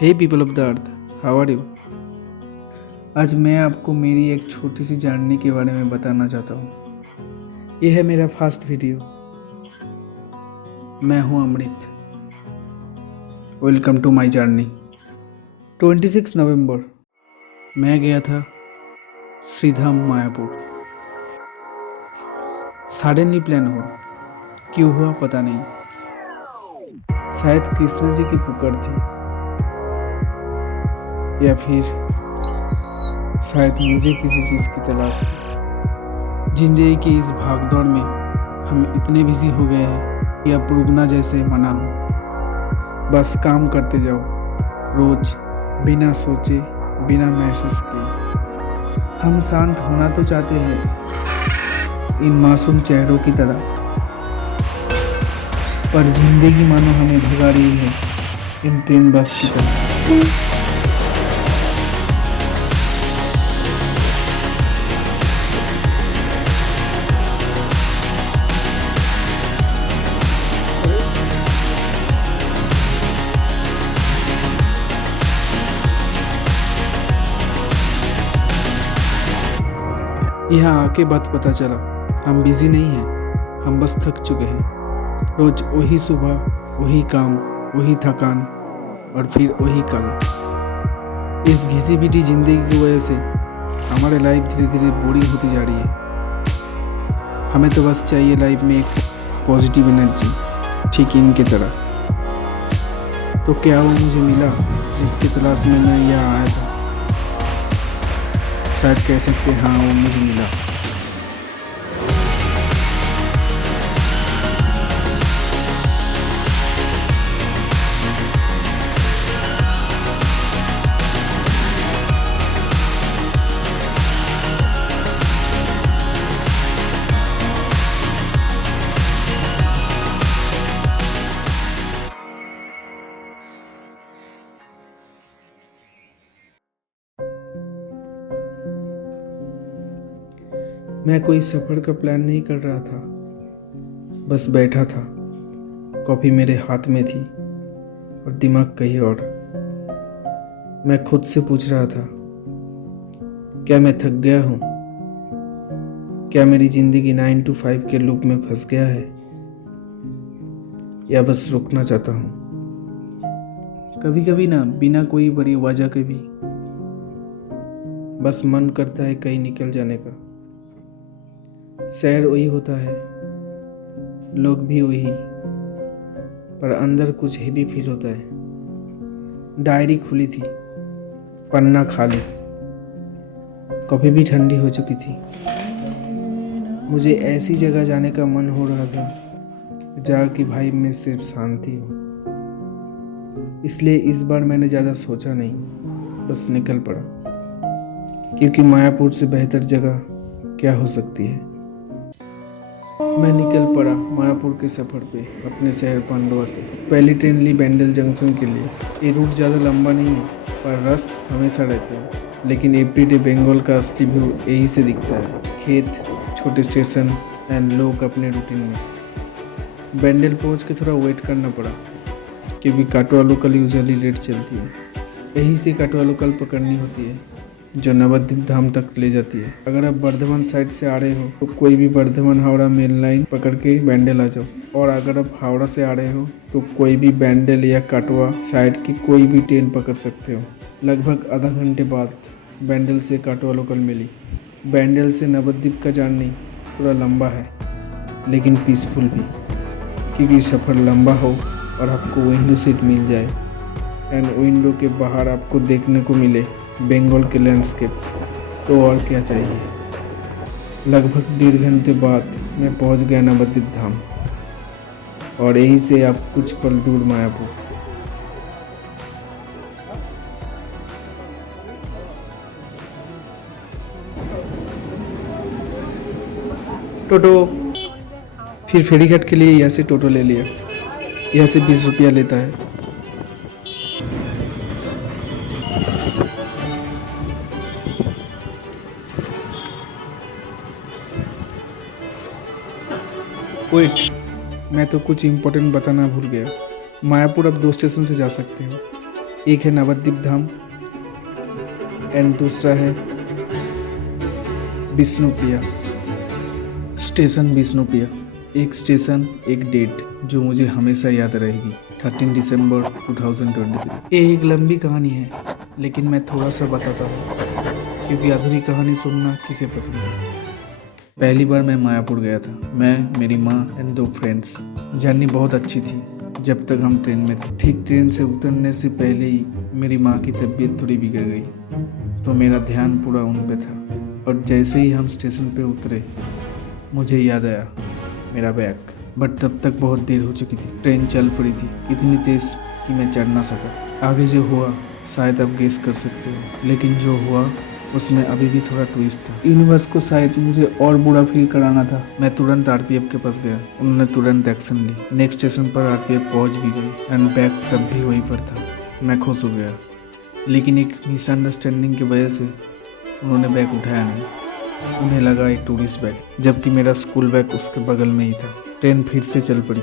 Hey people of the earth, how are you. आज मैं आपको मेरी एक छोटी सी जर्नी के बारे में बताना चाहता हूँ। यह है मेरा फर्स्ट वीडियो। मैं हूँ Amrit. Welcome to my journey. 26 नवंबर मैं गया था श्रीधाम मायापुर। सडनली प्लान हुआ, क्यों हुआ पता नहीं। शायद कृष्ण जी की पुकार थी, या फिर शायद मुझे किसी चीज़ की तलाश थी। जिंदगी की इस भागदौड़ में हम इतने बिजी हो गए हैं कि अब रुकना जैसे मना हो। बस काम करते जाओ, रोज बिना सोचे बिना महसूस किए। हम शांत होना तो चाहते हैं इन मासूम चेहरों की तरह, पर जिंदगी मानो हमें भगा रही है इन ट्रेन बस की तरह। यहाँ आके बात पता चला, हम बिजी नहीं हैं, हम बस थक चुके हैं। रोज वही सुबह, वही काम, वही थकान और फिर वही कल। इस घिसी पिटी जिंदगी की वजह से हमारी लाइफ धीरे धीरे बोरिंग होती जा रही है। हमें तो बस चाहिए लाइफ में एक पॉजिटिव एनर्जी, ठीक इनके तरह। तो क्या वो मुझे मिला जिसकी तलाश में मैं यहाँ आया था? शायद कह सकते हाँ, वो मुझे मिला। मैं कोई सफ़र का प्लान नहीं कर रहा था, बस बैठा था। कॉफ़ी मेरे हाथ में थी और दिमाग कहीं और। मैं खुद से पूछ रहा था, क्या मैं थक गया हूँ? क्या मेरी ज़िंदगी 9 to 5 के लूप में फंस गया है, या बस रुकना चाहता हूँ? कभी कभी ना, बिना कोई बड़ी वजह के भी बस मन करता है कहीं निकल जाने का। शहर वही होता है, लोग भी वही, पर अंदर कुछ हेवी फील होता है। डायरी खुली थी, पन्ना खाली, कॉफी भी ठंडी हो चुकी थी। मुझे ऐसी जगह जाने का मन हो रहा था जहाँ की भाई में सिर्फ शांति हो। इसलिए इस बार मैंने ज़्यादा सोचा नहीं, बस निकल पड़ा, क्योंकि मायापुर से बेहतर जगह क्या हो सकती है। मैं निकल पड़ा मायापुर के सफ़र पे अपने शहर पांडवा से। पहली ट्रेन ली बैंडल जंक्शन के लिए। ये रूट ज़्यादा लंबा नहीं है, पर रश हमेशा रहते हैं। लेकिन एवरीडे बंगाल का असली व्यू यही से दिखता है। खेत, छोटे स्टेशन एंड लोग अपने रूटीन में। बैंडल पहुँच के थोड़ा वेट करना पड़ा, क्योंकि काटवा लोकल यूजुअली लेट चलती है। यहीं से काटवा लोकल पकड़नी होती है, जो नवद्वीप धाम तक ले जाती है। अगर आप बर्धमान साइड से आ रहे हो तो कोई भी बर्धमान हावड़ा मेन लाइन पकड़ के बैंडल आ जाओ, और अगर आप हावड़ा से आ रहे हो तो कोई भी बैंडल या काटवा साइड की कोई भी ट्रेन पकड़ सकते हो। लगभग आधा घंटे बाद बैंडल से काटवा लोकल मिली। बैंडल से नवद्वीप का जर्नी थोड़ा लंबा है, लेकिन पीसफुल भी, क्योंकि सफ़र लंबा हो और आपको विंडो सीट मिल जाए एंड विंडो के बाहर आपको देखने को मिले बंगाल के लैंडस्केप, तो और क्या चाहिए। लगभग 1.5 घंटे बाद मैं पहुंच गया नवद्वीप धाम, और यहीं से आप कुछ पल दूर मायापुर। टोटो, फिर फेरी घाट के लिए यहाँ से टोटो ले लिया। यहाँ से 20 रुपया लेता है। वेट, मैं तो कुछ इम्पोर्टेंट बताना भूल गया। मायापुर अब 2 स्टेशन से जा सकते हो। एक है नवद्वीप धाम एंड दूसरा है विष्णुप्रिया, स्टेशन विष्णुप्रिया। एक स्टेशन एक डेट जो मुझे हमेशा याद रहेगी, 13 दिसंबर 2023। ये एक लंबी कहानी है लेकिन मैं थोड़ा सा बताता हूँ क्योंकि अधूरी कहानी सुनना किसे पसंद है। पहली बार मैं मायापुर गया था, मैं, मेरी माँ एंड 2 फ्रेंड्स। जर्नी बहुत अच्छी थी जब तक हम ट्रेन में थे। ठीक ट्रेन से उतरने से पहले ही मेरी माँ की तबीयत थोड़ी बिगड़ गई तो मेरा ध्यान पूरा उन पे था। और जैसे ही हम स्टेशन पे उतरे मुझे याद आया मेरा बैग, बट तब तक बहुत देर हो चुकी थी। ट्रेन चल पड़ी थी इतनी तेज कि मैं चढ़ ना सका। आगे जो हुआ शायद आप गेस कर सकते हो, लेकिन जो हुआ उसमें अभी भी थोड़ा ट्विस्ट था। यूनिवर्स को शायद मुझे और बुरा फील कराना था। मैं तुरंत आरपीएफ के पास गया, उन्होंने तुरंत एक्शन ली। नेक्स्ट स्टेशन पर आरपीएफ पहुंच भी गई एंड बैग तब भी वहीं पर था। मैं खुश हो गया, लेकिन एक मिसअंडरस्टैंडिंग की वजह से उन्होंने बैग उठाया नहीं। उन्हें लगा एक टूरिस्ट बैग, जबकि मेरा स्कूल बैग उसके बगल में ही था। ट्रेन फिर से चल पड़ी।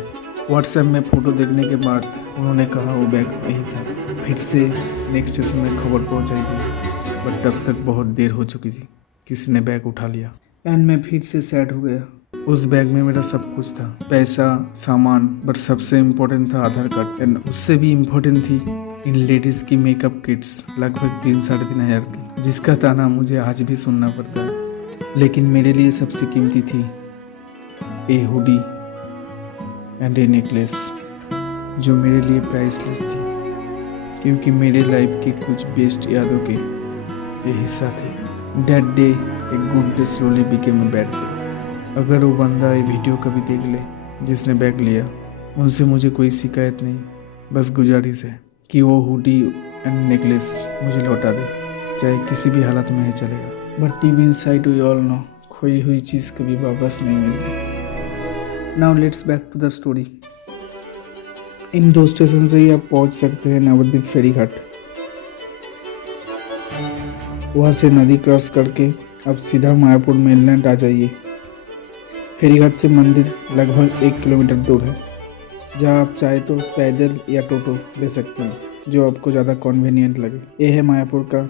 व्हाट्सएप में फ़ोटो देखने के बाद उन्होंने कहा वो बैग वही था। फिर से नेक्स्ट स्टेशन में खबर पहुंचाई गई, बट तब तक बहुत देर हो चुकी थी। किसी ने बैग उठा लिया एंड मैं फिर से सैड हो गया। उस बैग में मेरा सब कुछ था, पैसा, सामान, बट सबसे इम्पोर्टेंट था आधार कार्ड एंड उससे भी इम्पोर्टेंट थी इन लेडीज़ की मेकअप किट्स, लगभग 3-3.5 हज़ार की, जिसका ताना मुझे आज भी सुनना पड़ता है। लेकिन मेरे लिए सबसे कीमती थी ए हुडी एंड ए नेकलेस, जो मेरे लिए प्राइसलेस थी क्योंकि मेरे लाइफ की कुछ बेस्ट यादों के ये हिस्सा थे। That day a good day slowly became a bad day. अगर वो बंदा ये वीडियो कभी देख ले जिसने बैग लिया, उनसे मुझे कोई शिकायत नहीं, बस गुजारिश है कि वो हुडी एंड नेकलेस मुझे लौटा दे, चाहे किसी भी हालत में ही चलेगा। But deep inside we all know खोई हुई चीज़ कभी वापस नहीं मिलती। Now let's back to the story. In 2 station से ही आप पहुंच सकते हैं नवद्वीप फेरी घाट। वहाँ से नदी क्रॉस करके आप सीधा मायापुर मेनलैंड आ जाइए। फेरी घाट से मंदिर लगभग 1 किलोमीटर दूर है, जहाँ आप चाहे तो पैदल या टोटो ले सकते हैं, जो आपको ज़्यादा कन्वीनियंट लगे। ये है मायापुर का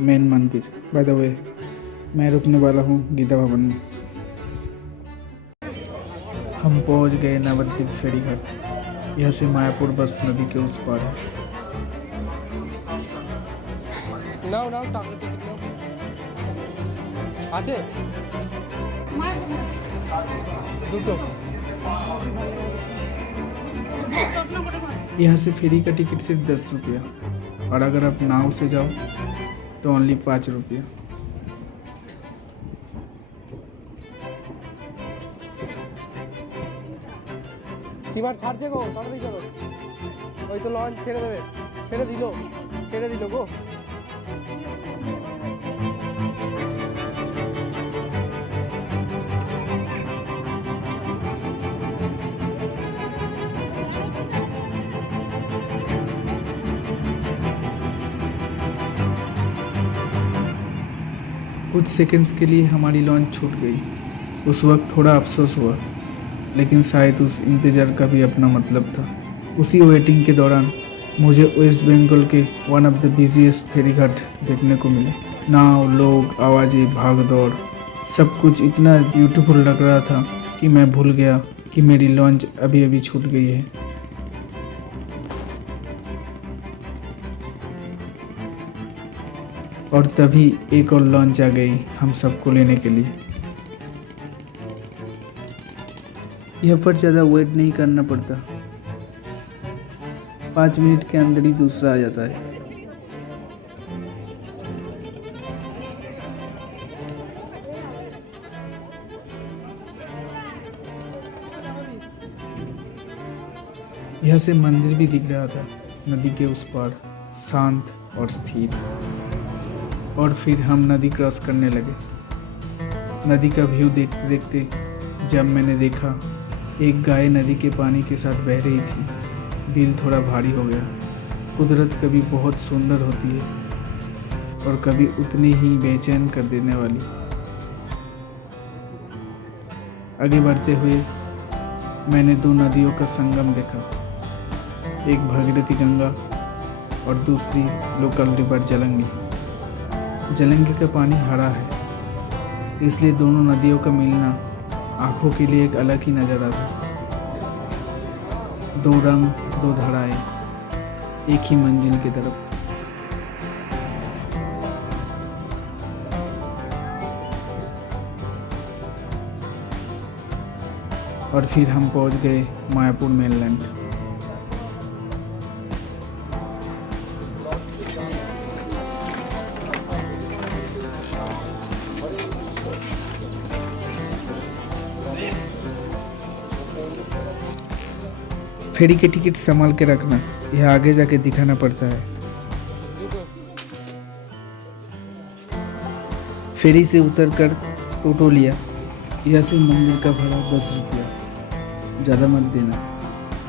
मेन मंदिर। बाय द वे, मैं रुकने वाला हूँ गीता भवन में। हम पहुँच गए नवद्वीप फेरी घाट। यहाँ से मायापुर बस नदी के उस पार है। নাও নাও টাকা টিকিট নাও আছে দুটো यहाँ से फेरी का टिकट सिर्फ 10 रुपया, और अगर आप नाव से जाओ तो ओनली 5 रुपया। স্টিমার ছাড়ছে গো, তাড়াতাড়ি চলো। ওই তো লঞ্চ ছেড়ে দেবে, ছেড়ে দিল গো। कुछ सेकंड्स के लिए हमारी लॉन्च छूट गई। उस वक्त थोड़ा अफसोस हुआ, लेकिन शायद उस इंतज़ार का भी अपना मतलब था। उसी वेटिंग के दौरान मुझे वेस्ट बंगाल के वन ऑफ द बिजीएस्ट फेरी घाट देखने को मिले। नाव, लोग, आवाज़ें, भाग दौड़, सब कुछ इतना ब्यूटीफुल लग रहा था कि मैं भूल गया कि मेरी लॉन्च अभी अभी छूट गई है। और तभी एक और लॉन्च आ गई हम सबको लेने के लिए। यहाँ पर ज़्यादा वेट नहीं करना पड़ता, 5 मिनट के अंदर ही दूसरा आ जाता है। यहाँ से मंदिर भी दिख रहा था, नदी के उस पार, शांत और स्थिर। और फिर हम नदी क्रॉस करने लगे। नदी का व्यू देखते देखते जब मैंने देखा एक गाय नदी के पानी के साथ बह रही थी, दिल थोड़ा भारी हो गया। कुदरत कभी बहुत सुंदर होती है और कभी उतनी ही बेचैन कर देने वाली। आगे बढ़ते हुए मैंने 2 नदियों का संगम देखा, एक भागीरथी गंगा और दूसरी लोकल रिवर जलंगी। जलंगी का पानी हरा है, इसलिए दोनों नदियों का मिलना आंखों के लिए एक अलग ही नज़ारा था। दो रंग, दो धाराएं, एक ही मंजिल की तरफ। और फिर हम पहुंच गए मायापुर मेनलैंड। फेरी के टिकट संभाल के रखना, यह आगे जाके दिखाना पड़ता है। फेरी से उतरकर टोटो लिया। यह से मंदिर का भाड़ा 10 रुपया। ज़्यादा मत देना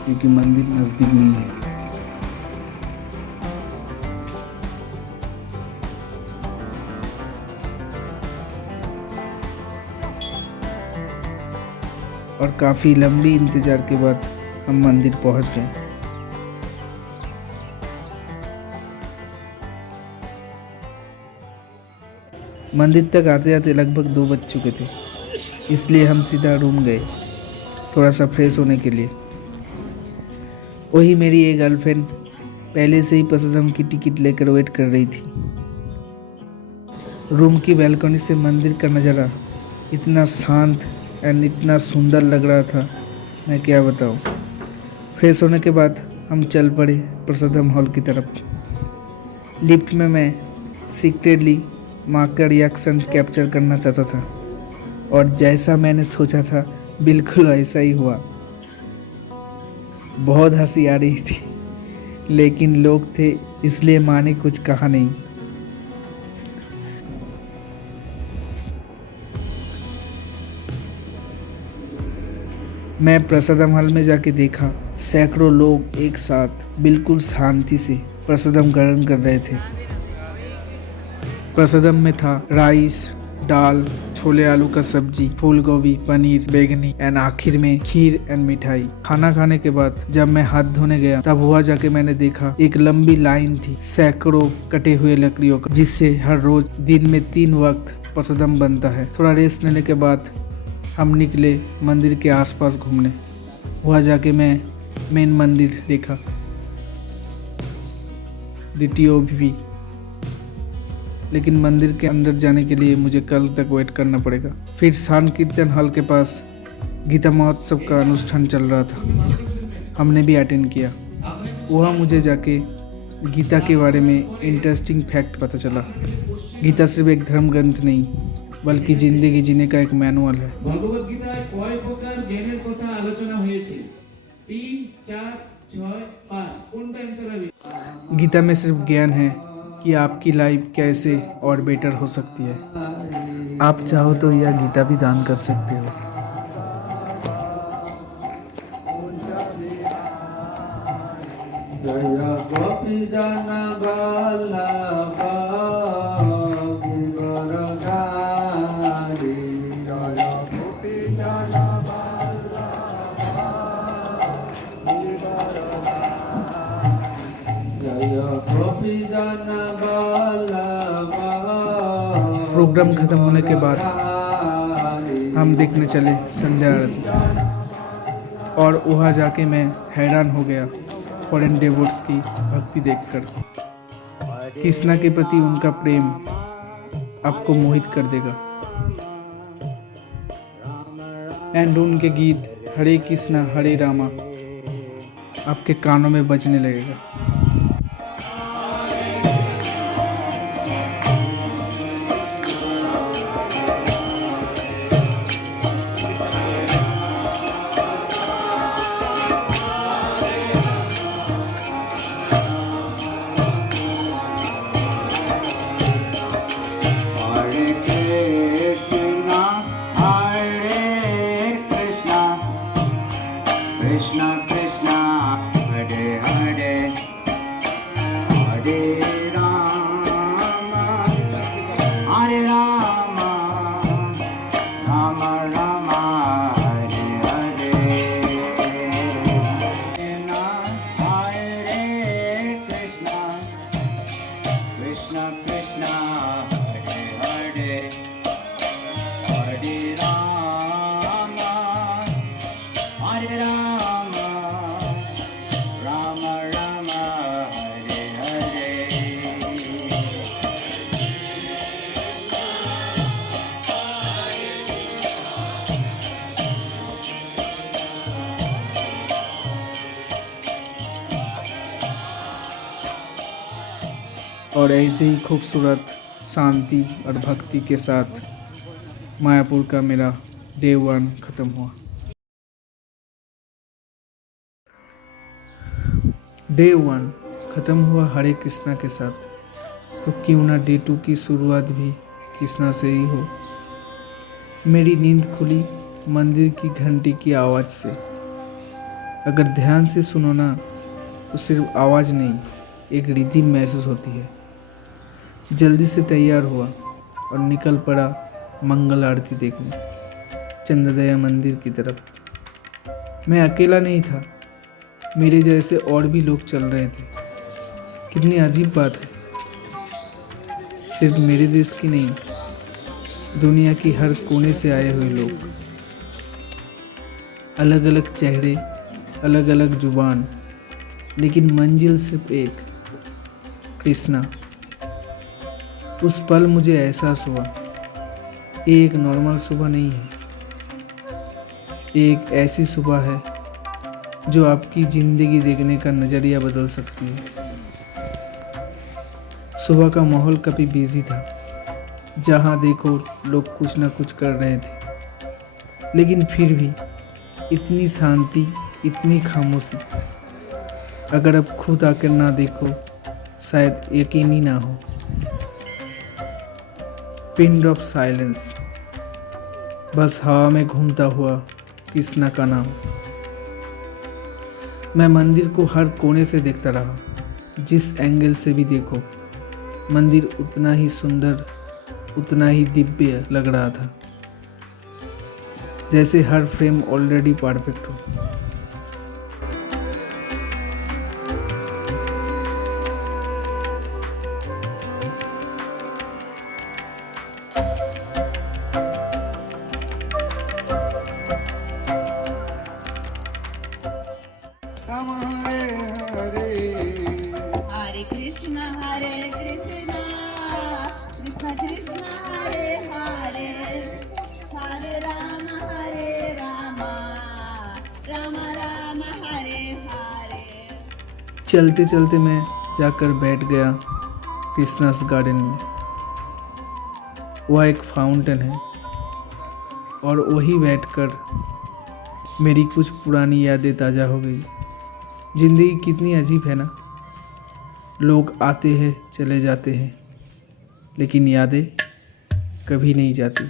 क्योंकि मंदिर नज़दीक नहीं है। और काफ़ी लंबी इंतज़ार के बाद हम मंदिर पहुंच गए। मंदिर तक आते आते लगभग 2 बज चुके थे, इसलिए हम सीधा रूम गए थोड़ा सा फ्रेश होने के लिए। वही मेरी एक गर्लफ्रेंड पहले से ही पसंद की टिकट लेकर वेट कर रही थी। रूम की बैल्कनी से मंदिर का नज़ारा इतना शांत एंड इतना सुंदर लग रहा था, मैं क्या बताऊँ। फ्रेश होने के बाद हम चल पड़े प्रसादम हॉल की तरफ। लिफ्ट में मैं सीक्रेटली माँ का रिएक्शन कैप्चर करना चाहता था, और जैसा मैंने सोचा था बिल्कुल ऐसा ही हुआ। बहुत हंसी आ रही थी, लेकिन लोग थे इसलिए माँ ने कुछ कहा नहीं। मैं प्रसादम हॉल में जाके देखा, सैकड़ों लोग एक साथ बिल्कुल शांति से प्रसादम ग्रहण कर रहे थे। प्रसादम में था राइस, दाल, छोले आलू का सब्जी, फूल गोभी, पनीर, बैगनी एंड आखिर में खीर एंड मिठाई। खाना खाने के बाद जब मैं हाथ धोने गया तब हुआ जाके मैंने देखा एक लंबी लाइन थी सैकड़ों कटे हुए लकड़ियों का, जिससे हर रोज दिन में 3 वक्त प्रसादम बनता है। थोड़ा रेस्ट लेने के बाद हम निकले मंदिर के आसपास घूमने। हुआ जाके मैं मेन मंदिर देखा, DTOV। लेकिन मंदिर के अंदर जाने के लिए मुझे कल तक वेट करना पड़ेगा। फिर शान कीर्तन हॉल के पास गीता महोत्सव का अनुष्ठान चल रहा था, हमने भी अटेंड किया। वहाँ मुझे जाके गीता के बारे में इंटरेस्टिंग फैक्ट पता चला। गीता सिर्फ एक धर्म ग्रंथ नहीं, बल्कि जिंदगी जीने का एक मैनुअल है। भगवत गीताয় কয় প্রকার জ্ঞানের কথা আলোচনা হয়েছে? 3, 4, 6, 5 কোনটা आंसर হবে? गीता में सिर्फ ज्ञान है कि आपकी लाइफ कैसे और बेटर हो सकती है। आप चाहो तो यह गीता भी दान कर सकते हो। जय गोपी जन वल्लभ गिरिवरधारी, जय गोपी जन प्रोग्राम खत्म होने के बाद हम देखने चले संध्या आरती, और वहाँ जाके मैं हैरान हो गया फॉरेन डेवोट्स की भक्ति देखकर। कृष्णा के प्रति उनका प्रेम आपको मोहित कर देगा। एंड उनके गीत हरे कृष्णा हरे रामा आपके कानों में बजने लगेगा। Krishna Krishna Hare Hare और ऐसे ही खूबसूरत शांति और भक्ति के साथ मायापुर का मेरा डे 1 ख़त्म हुआ। डे 1 ख़त्म हुआ हरे कृष्णा के साथ, तो क्यों ना डे 2 की शुरुआत भी कृष्णा से ही हो। मेरी नींद खुली मंदिर की घंटी की आवाज़ से। अगर ध्यान से सुनो ना तो सिर्फ आवाज़ नहीं, एक रिदम महसूस होती है। जल्दी से तैयार हुआ और निकल पड़ा मंगल आरती देखने चंद्रदया मंदिर की तरफ। मैं अकेला नहीं था, मेरे जैसे और भी लोग चल रहे थे। कितनी अजीब बात है, सिर्फ मेरे देश की नहीं, दुनिया की हर कोने से आए हुए लोग, अलग अलग चेहरे, अलग अलग जुबान, लेकिन मंजिल सिर्फ एक, कृष्णा। उस पल मुझे एहसास हुआ, ये एक नॉर्मल सुबह नहीं है, एक ऐसी सुबह है जो आपकी ज़िंदगी देखने का नज़रिया बदल सकती है। सुबह का माहौल काफ़ी बिजी था, जहाँ देखो लोग कुछ ना कुछ कर रहे थे, लेकिन फिर भी इतनी शांति, इतनी खामोशी। अगर आप खुद आकर ना देखो शायद यकीन ही ना हो। पिन ड्रॉप साइलेंस, बस हवा में घूमता हुआ कृष्णा का नाम। मैं मंदिर को हर कोने से देखता रहा, जिस एंगल से भी देखो मंदिर उतना ही सुंदर, उतना ही दिव्य लग रहा था, जैसे हर फ्रेम ऑलरेडी परफेक्ट हो। Hare Krishna, Krishna Krishna, Hare Hare, Hare Rama, Rama Rama, Hare Hare। चलते चलते मैं जाकर बैठ गया कृष्णास गार्डन में। वह एक फाउंटेन है और वही बैठकर मेरी कुछ पुरानी यादें ताज़ा हो गई। ज़िंदगी कितनी अजीब है ना, लोग आते हैं चले जाते हैं, लेकिन यादें कभी नहीं जाती।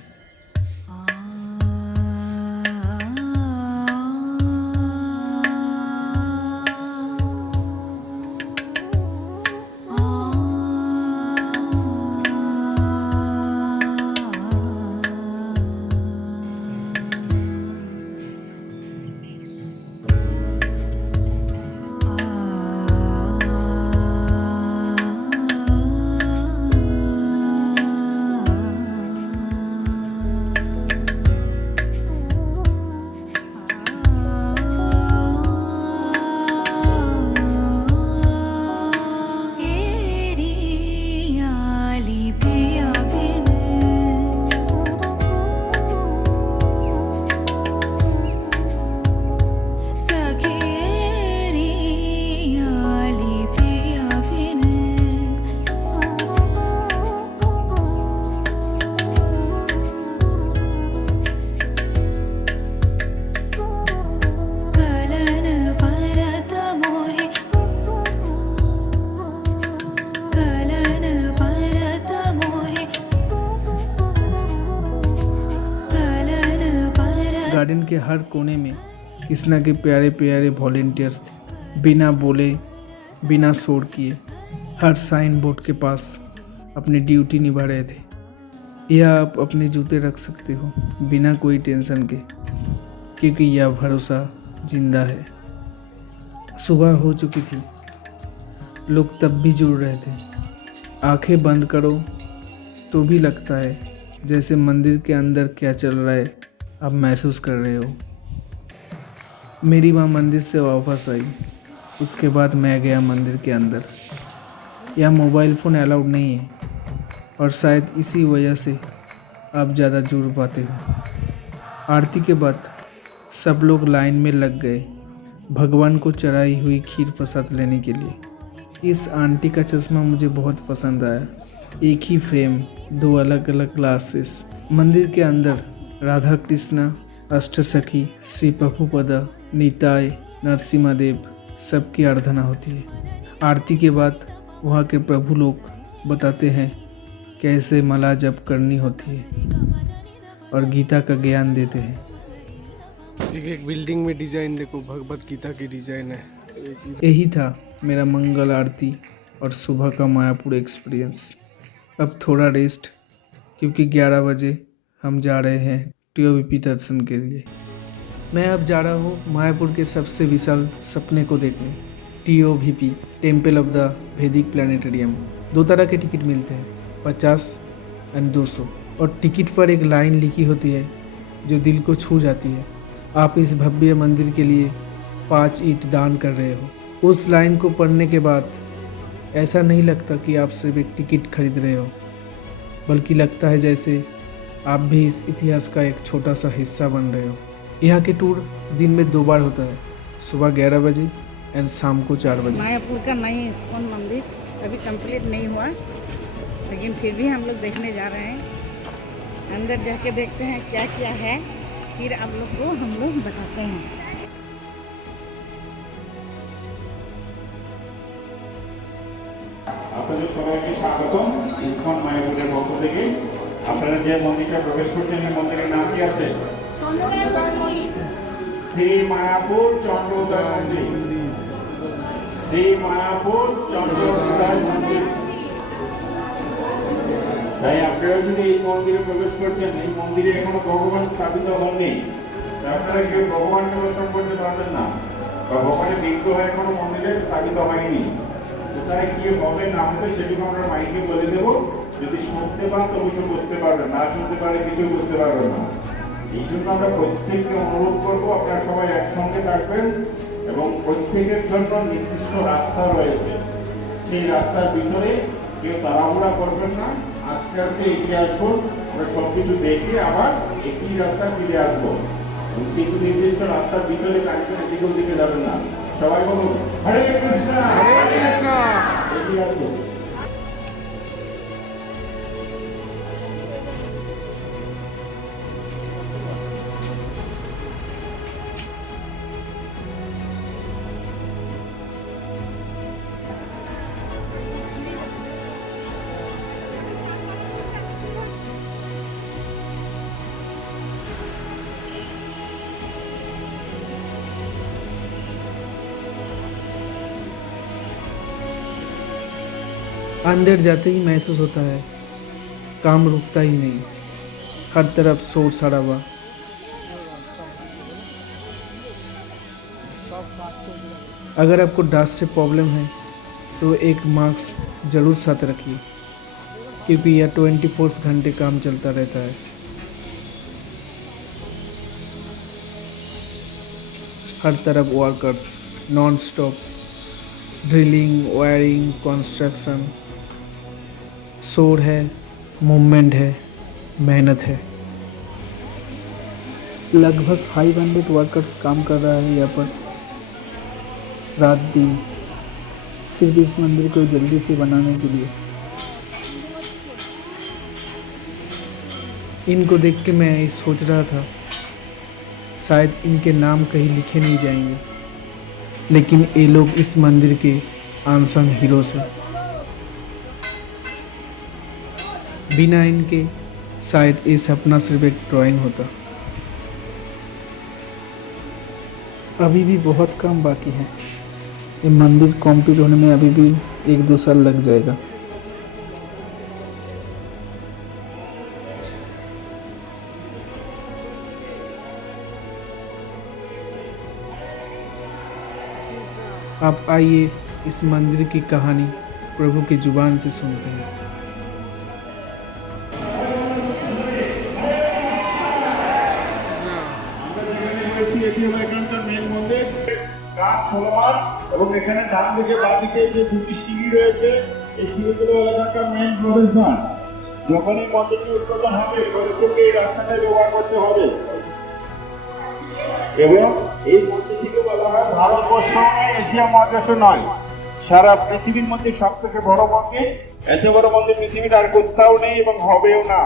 गार्डन के हर कोने में कृष्णा के प्यारे प्यारे वॉलेंटियर्स थे। बिना बोले, बिना शोर किए, हर साइन बोर्ड के पास अपनी ड्यूटी निभा रहे थे। यह आप अपने जूते रख सकते हो बिना कोई टेंशन के, क्योंकि यह भरोसा जिंदा है। सुबह हो चुकी थी, लोग तब भी जुड़ रहे थे। आंखें बंद करो तो भी लगता है जैसे मंदिर के अंदर क्या चल रहा है आप महसूस कर रहे हो। मेरी माँ मंदिर से वापस आई, उसके बाद मैं गया मंदिर के अंदर। यहाँ मोबाइल फ़ोन अलाउड नहीं है और शायद इसी वजह से आप ज़्यादा जुड़ पाते हो। आरती के बाद सब लोग लाइन में लग गए भगवान को चढ़ाई हुई खीर प्रसाद लेने के लिए। इस आंटी का चश्मा मुझे बहुत पसंद आया। एक ही फ्रेम, 2 अलग अलग ग्लासेस। मंदिर के अंदर राधा कृष्णा, अष्टसखी, श्री प्रभुपदा, निताय, नरसिम्हा सबकी आराधना होती है। आरती के बाद वहाँ के प्रभु लोग बताते हैं कैसे माला जप करनी होती है और गीता का ज्ञान देते हैं। एक बिल्डिंग में डिजाइन देखो, भगवत गीता की डिजाइन है। यही था मेरा मंगल आरती और सुबह का मायापुर एक्सपीरियंस। अब थोड़ा रेस्ट, क्योंकि 11 बजे हम जा रहे हैं TOVP दर्शन के लिए। मैं अब जा रहा हूँ मायापुर के सबसे विशाल सपने को देखने, TOVP टेम्पल ऑफ द वैदिक प्लानिटेरियम। 2 तरह के टिकट मिलते हैं, 50 एंड 200, और टिकट पर एक लाइन लिखी होती है जो दिल को छू जाती है। आप इस भव्य मंदिर के लिए 5 ईंट दान कर रहे हो। उस लाइन को पढ़ने के बाद ऐसा नहीं लगता कि आप सिर्फ एक टिकट खरीद रहे हो, बल्कि लगता है जैसे आप भी इस इतिहास का एक छोटा सा हिस्सा बन रहे हो। यहाँ के टूर दिन में 2 बार होता है, सुबह 11 बजे एंड शाम को 4 बजे। मायापुर का नई इस्कॉन मंदिर अभी कंप्लीट नहीं हुआ, लेकिन फिर भी हम लोग देखने जा रहे हैं। अंदर जाके देखते हैं क्या क्या है, फिर आप लोग को हम लोग बताते हैं। আপনাদের সবাইকে স্বাগতম ইসকন মায়াপুরের পক্ষ থেকে। আপনারা যে মন্দিরটা প্রবেশ করছেন এই মন্দিরের নাম কি আছে? শ্রী মায়াপুর চন্দ্রোদয় মন্দির। শ্রী মায়াপুর চন্দ্রোদয় মন্দির। তাই আপনারা যদি এই মন্দিরে প্রবেশ করছেন, এই মন্দিরে এখনো ভগবান স্থাপিত হননি, আপনারা কেউ ভগবানকে দর্শন করতে পারবেন না, বা ভগবানের বিগ্রহ এখনো মন্দিরে স্থাপিত হয়নি। কোথায় কি হবে না হবে সেগুলো আমরা মাইকে বলে দেবো। যদি শুনতে পান তো অবশ্যই বুঝতে পারবেন, না শুনতে পারে কিছু বুঝতে পারবেন না। এই জন্য আমরা প্রত্যেককে অনুরোধ করবো আপনারা সবাই একসঙ্গে থাকবেন, এবং প্রত্যেকের জন্য নির্দিষ্ট রাস্তা রয়েছে। সেই রাস্তার ভিতরে কেউ তাড়াহুড়া করবেন না, আস্তে আস্তে এগিয়ে আসবো। আমরা সব কিছু দেখে আবার একই রাস্তা ফিরে আসবো। সেগুলো নির্দিষ্ট রাস্তার ভিতরে গাড়ি এদিকেও দিকে যাবেন না। সবাই বলুন হরে কৃষ্ণ, হরে কৃষ্ণ। এগিয়ে আসবো। अंदर जाते ही महसूस होता है काम रुकता ही नहीं, हर तरफ शोर शराबा। अगर आपको डस्ट से प्रॉब्लम है तो एक मास्क ज़रूर साथ रखिए, क्योंकि यह 24 घंटे काम चलता रहता है। हर तरफ workers non stop, drilling, wiring, construction, शोर है, मूवमेंट है, मेहनत है। लगभग 500 वर्कर्स काम कर रहा है यहाँ पर रात दिन, सिर्फ इस मंदिर को जल्दी से बनाने के लिए। इनको देख के मैं सोच रहा था शायद इनके नाम कहीं लिखे नहीं जाएंगे, लेकिन ये लोग इस मंदिर के अनसंग हीरोज हैं। बिना इनके शायद ये सपना सिर्फ एक ड्राइंग होता। अभी भी बहुत काम बाकी है, ये मंदिर कंप्लीट होने में अभी भी 1-2 साल लग जाएगा। आप आइए इस मंदिर की कहानी प्रभु की जुबान से सुनते हैं। এবং এখানে ডান দিকে বাঁ দিকে যে 2টি সিঁড়ি রয়েছে, এই সিঁড়িগুলো এলাকার মেইন প্রবেশদ্বার। যখন এই মন্দিরটি উদ্বোধন হবে প্রত্যেককে এই রাস্তাটা ব্যবহার করতে হবে। এবং এই মন্দিরটিকে বলা হয় ভারতবর্ষ নয়, এশিয়া মহাদেশও নয়, সারা পৃথিবীর মধ্যে সব থেকে বড় মন্দির। এত বড় মন্দির পৃথিবীর আর কোথাও নেই এবং হবেও না।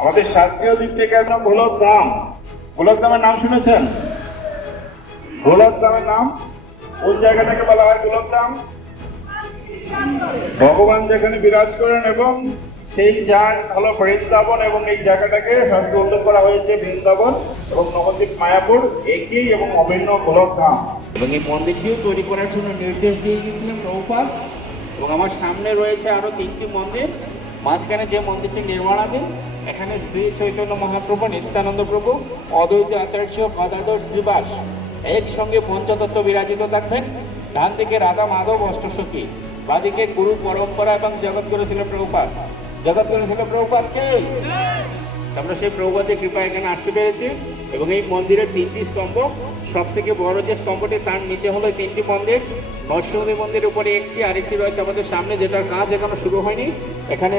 আমাদের শাস্ত্রীয় দিক থেকে একদম গোলকধাম। গোলকধামের নাম শুনেছেন? গোলকধামের নাম কোন জায়গাটাকে বলা হয় গোলকধাম? ভগবান যেখানে বিরাজ করেন এবং সেই জায়গা হলো বৃন্দাবন, এবং এই জায়গাটাকে শাস্ত্রে উল্লেখ করা হয়েছে বৃন্দাবন এবং নবদ্বীপ মায়াপুর একই এবং অভিন্ন গোলকধাম। এবং এই মন্দিরটিও তৈরি করার জন্য নির্দেশ দিয়ে গিয়েছিলেন প্রভুপাদ। এবং আমার সামনে রয়েছে আরো 3টি মন্দির। মাঝখানে যে মন্দিরটি নির্মাণাধীন, এখানে শ্রী চৈতন্য মহাপ্রভু, নিত্যানন্দ প্রভু, অদ্বৈত আচার্য, গদাধর শ্রীবাস একসঙ্গে পঞ্চতত্ত্ব বিরাজিত থাকবেন। ডান দিকে রাধা মাধব অষ্টসখী, বাদিকে গুরু পরম্পরা এবং জগৎগুরু ছিল প্রভুপাদ। জগৎগুরু ছিল প্রভুপাদকে আমরা সেই প্রভুপাদের কৃপা এখানে আসতে পেরেছি। এবং এই মন্দিরের 3টি স্তম্ভ, সব থেকে বড় যে স্তম্ভটি তার নিচে হলো 3টি মন্দির। নরসিংহী মন্দিরের উপরে একটি, আরেকটি রয়েছে আমাদের সামনে, যেটার কাজ এখনো শুরু হয়নি। এখানে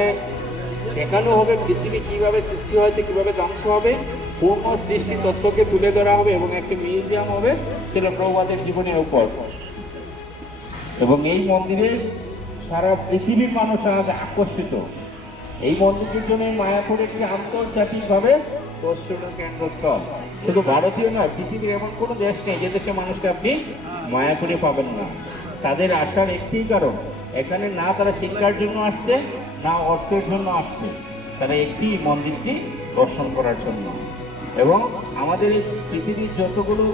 দেখানো হবে পৃথিবী কিভাবে সৃষ্টি হয়েছে, কিভাবে ধ্বংস হবে, পূর্ণ সৃষ্টি তত্ত্বকে তুলে ধরা হবে এবং একটি মিউজিয়াম হবে সেটা প্রভুপাদের জীবনের উপর। এবং এই মন্দিরে সারা পৃথিবীর মানুষ আজ আকর্ষিত। এই মন্দিরের জন্য মায়াপুর একটি আন্তর্জাতিকভাবে দর্শনীয় কেন্দ্রস্থল। শুধু ভারতীয় নয়, পৃথিবীর এমন কোনো দেশ নেই যে দেশে মানুষকে আপনি মায়াপুরে পাবেন না। তাদের আসার একটি কারণ, এখানে না তারা শিক্ষার জন্য আসছে, না অর্থের জন্য আসছে, তারা একটি মন্দিরটি দর্শন করার জন্য। এবং আমাদের এই পৃথিবীর যতগুলো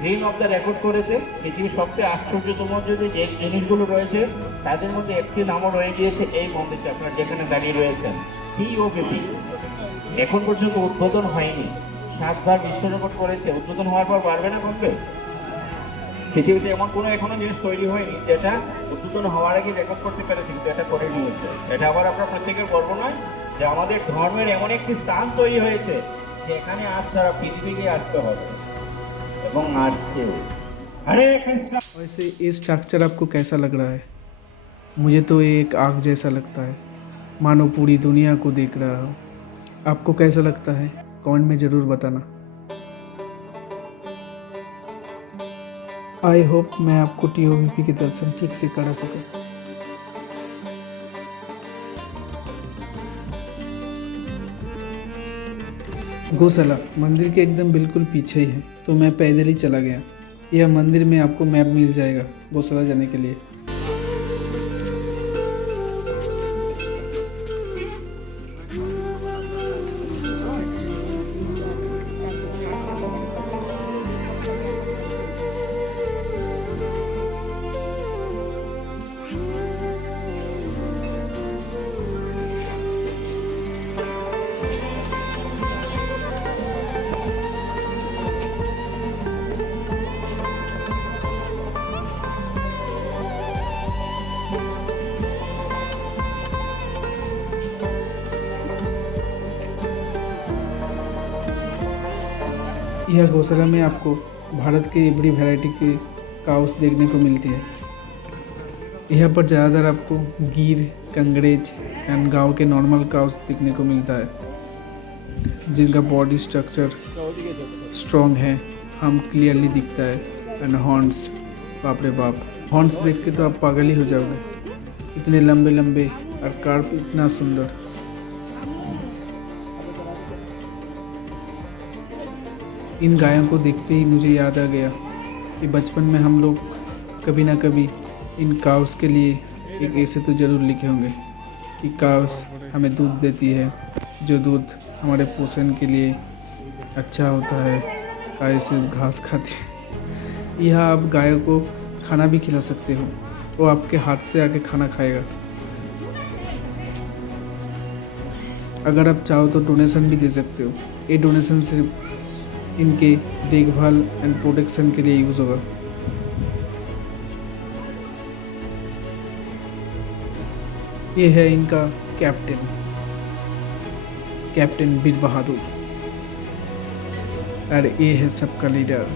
গ্রিন অফ দ্য রেকর্ড করেছে, পৃথিবীর সবচেয়ে আশ্চর্যতম যে জিনিসগুলো রয়েছে তাদের মধ্যে একটি নামও রয়ে গিয়েছে এই মন্দিরটা আপনার যেখানে দাঁড়িয়ে রয়েছেন, POPP। এখন পর্যন্ত উদ্বোধন হয়নি, 7বার বিশ্ব রেকর্ড করেছে। উদ্বোধন হওয়ার পর পারবে না করবে? পৃথিবীতে এমন কোনো এখনো জিনিস তৈরি হয়নি যেটা উদ্বোধন হওয়ার আগে রেকর্ড করতে পেরেছে, কিন্তু এটা করে নিয়েছে। এটা আবার আপনার প্রত্যেকের গর্ব নয় যে আমাদের ধর্মের এমন একটি স্থান তৈরি হয়েছে যে এখানে আজ সারা পৃথিবীকে আসতে হবে এবং আসছে। हरे कृष्ण। वैसे ये स्ट्रक्चर आपको कैसा लग रहा है? मुझे तो ये एक आग जैसा लगता है, मानो पूरी दुनिया को देख रहा हो। आपको कैसा लगता है? कमेंट में ज़रूर बताना। आई होप मैं आपको TOPP के दर्शन ठीक से करा सकूं। गौशाला मंदिर के एकदम बिल्कुल पीछे ही है, तो मैं पैदल ही चला गया। यह मंदिर में आपको मैप मिल जाएगा गौशाला जाने के लिए। यह गौशाला में आपको भारत की बड़ी वैरायटी के काउस देखने को मिलती है। यहाँ पर ज़्यादातर आपको गिर, कंगरेज एंड गांव के नॉर्मल काउस देखने को मिलता है, जिनका बॉडी स्ट्रक्चर स्ट्रॉन्ग है, हम क्लियरली दिखता है। एंड हॉर्न्स, बाप रे बाप, हॉर्न्स देख के तो आप पागल ही हो जाओगे, इतने लंबे लंबे और कार्प इतना सुंदर। इन गायों को देखते ही मुझे याद आ गया कि बचपन में हम लोग कभी ना कभी इन काउस के लिए एक ऐसे तो ज़रूर लिखे होंगे कि काउस हमें दूध देती है, जो दूध हमारे पोषण के लिए अच्छा होता है, गाय से घास खाती है। यहाँ आप गायों को खाना भी खिला सकते हो, वो आपके हाथ से आके खाना खाएगा। अगर आप चाहो तो डोनेशन भी दे सकते हो। ये डोनेशन सिर्फ इनके देखभाल एंड प्रोटेक्शन के लिए यूज़ होगा। ये है इनका कैप्टन वीर बहादुर, और ये है सबका लीडर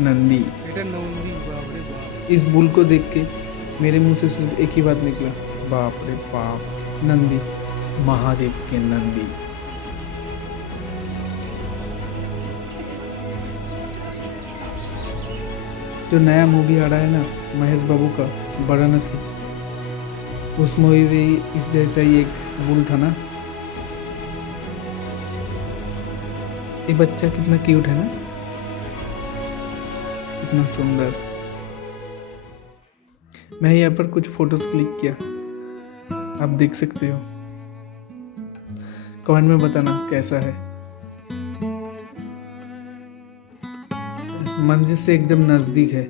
नंदी। इस बुल को देख के मेरे मुंह से सिर्फ एक ही बात निकला, बाप रे बाप, नंदी, महादेव के नंदी। जो नया मूवी आ रहा है ना महेश बाबू का, वाराणसी, उस मूवी में इस जैसा ही एक बुल था ना। ये बच्चा कितना क्यूट है ना, कितना सुंदर। मैं यहाँ पर कुछ फोटोज क्लिक किया, आप देख सकते हो। कमेंट में बताना कैसा है। मंदिर से एकदम नज़दीक है।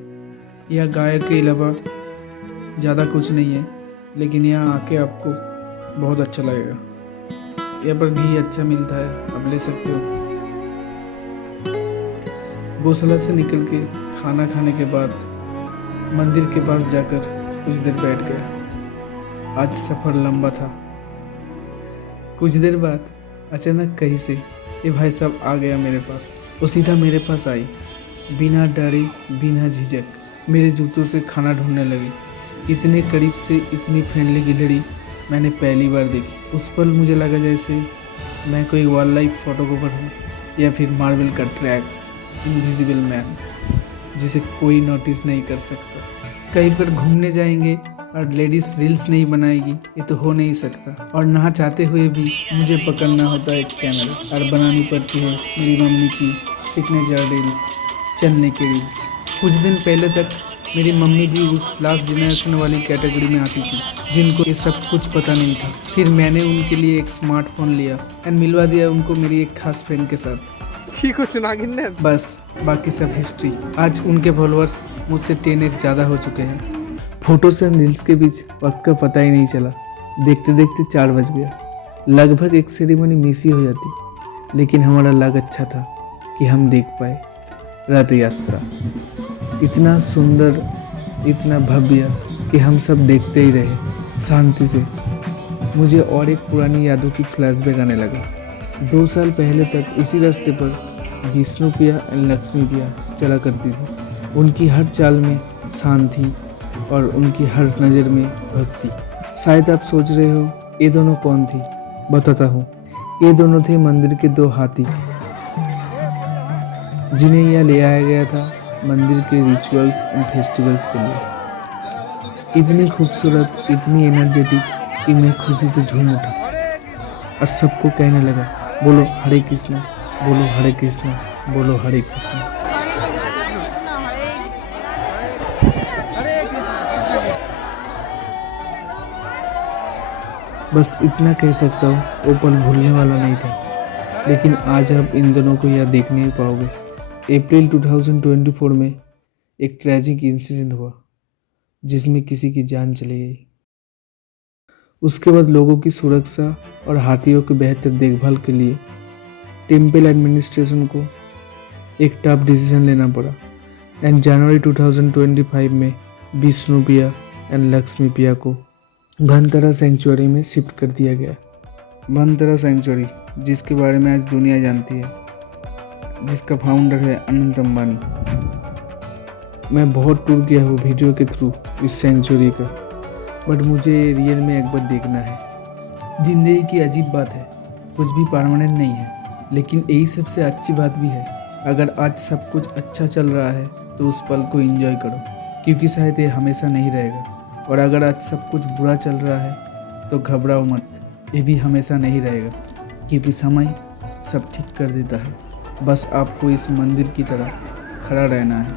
यह गाय के अलावा ज़्यादा कुछ नहीं है, लेकिन यहाँ आके आपको बहुत अच्छा लगेगा। यहाँ पर घी अच्छा मिलता है, आप ले सकते हो। गौशाला से निकल के खाना खाने के बाद मंदिर के पास जाकर कुछ देर बैठ गया। आज सफ़र लंबा था। कुछ देर बाद अचानक कहीं से ये भाई साहब आ गया मेरे पास। वो सीधा मेरे पास आई, बिना डरे बिना झिझक मेरे जूतों से खाना ढूंढने लगी। इतने करीब से इतनी फ्रेंडली गिलहरी मैंने पहली बार देखी। उस पल मुझे लगा जैसे मैं कोई वाइल्ड लाइफ फोटोग्राफर हूँ या फिर मार्वल का ट्रैक्स इनविजिबल मैन, जिसे कोई नोटिस नहीं कर सकता। कहीं पर घूमने जाएंगे और लेडीज रील्स नहीं बनाएगी, ये तो हो नहीं सकता। और ना चाहते हुए भी मुझे पकड़ना होता है एक कैमरा और बनानी पड़ती है मेरी मम्मी की सिग्नेचर रील्स, चलने की रील्स। कुछ दिन पहले तक मेरी मम्मी भी उस लास्ट जनरेशन वाली कैटेगरी में आती थी जिनको ये सब कुछ पता नहीं था। फिर मैंने उनके लिए एक स्मार्टफोन लिया एंड मिलवा दिया उनको मेरी एक खास फ्रेंड के साथ। कुछ नागिन ने बस बाकी सब हिस्ट्री। आज उनके फॉलोअर्स मुझसे 10x ज़्यादा हो चुके हैं। फोटोज एंड रील्स के बीच वक्त का पता ही नहीं चला। देखते देखते 4 बज गया। लगभग एक सेरेमनी मिस ही हो जाती, लेकिन हमारा लग अच्छा था कि हम देख पाए रथ यात्रा। इतना सुंदर, इतना भव्य कि हम सब देखते ही रहे शांति से। मुझे और एक पुरानी यादों की फ्लैशबैक आने लगा। 2 साल पहले तक इसी रास्ते पर विष्णु प्रिया एंड लक्ष्मी प्रिया चला करती थी। उनकी हर चाल में शान थी और उनकी हर नज़र में भक्ति। शायद आप सोच रहे हो ये दोनों कौन थी? बताता हूँ। ये दोनों थे मंदिर के 2 हाथी, जिन्हें यह ले आया गया था मंदिर के रिचुअल्स एंड फेस्टिवल्स के लिए। इतनी खूबसूरत, इतनी एनर्जेटिक कि मैं खुशी से झूम उठा और सबको कहने लगा, बोलो हरे कृष्णा, बोलो हरे कृष्णा, बोलो हरे कृष्णा। बस इतना कह सकता हूँ, वो पल भूलने वाला नहीं था। लेकिन आज आप इन दोनों को यह देख नहीं पाओगे। अप्रैल 2024 में एक ट्रैजिक इंसिडेंट हुआ जिसमें किसी की जान चली गई। उसके बाद लोगों की सुरक्षा और हाथियों की बेहतर देखभाल के लिए टेम्पल एडमिनिस्ट्रेशन को एक टफ डिसीजन लेना पड़ा एंड जनवरी 2025 में विष्णु प्रिया एंड लक्ष्मी प्रिया को भनतरा सेंचुरी में शिफ्ट कर दिया गया। भनतरा सेंचुरी, जिसके बारे में आज दुनिया जानती है, जिसका फाउंडर है अनंत अंबानी। मैं बहुत टूर किया हूँ वीडियो के थ्रू इस सेंचुरी का, बट मुझे रियल में एक बार देखना है। जिंदगी की अजीब बात है, कुछ भी परमानेंट नहीं है, लेकिन यही सबसे अच्छी बात भी है। अगर आज सब कुछ अच्छा चल रहा है तो उस पल को एंजॉय करो, क्योंकि शायद ये हमेशा नहीं रहेगा। और अगर आज सब कुछ बुरा चल रहा है तो घबराओ मत, ये भी हमेशा नहीं रहेगा, क्योंकि समय सब ठीक कर देता है। बस आपको इस मंदिर की तरह खड़ा रहना है,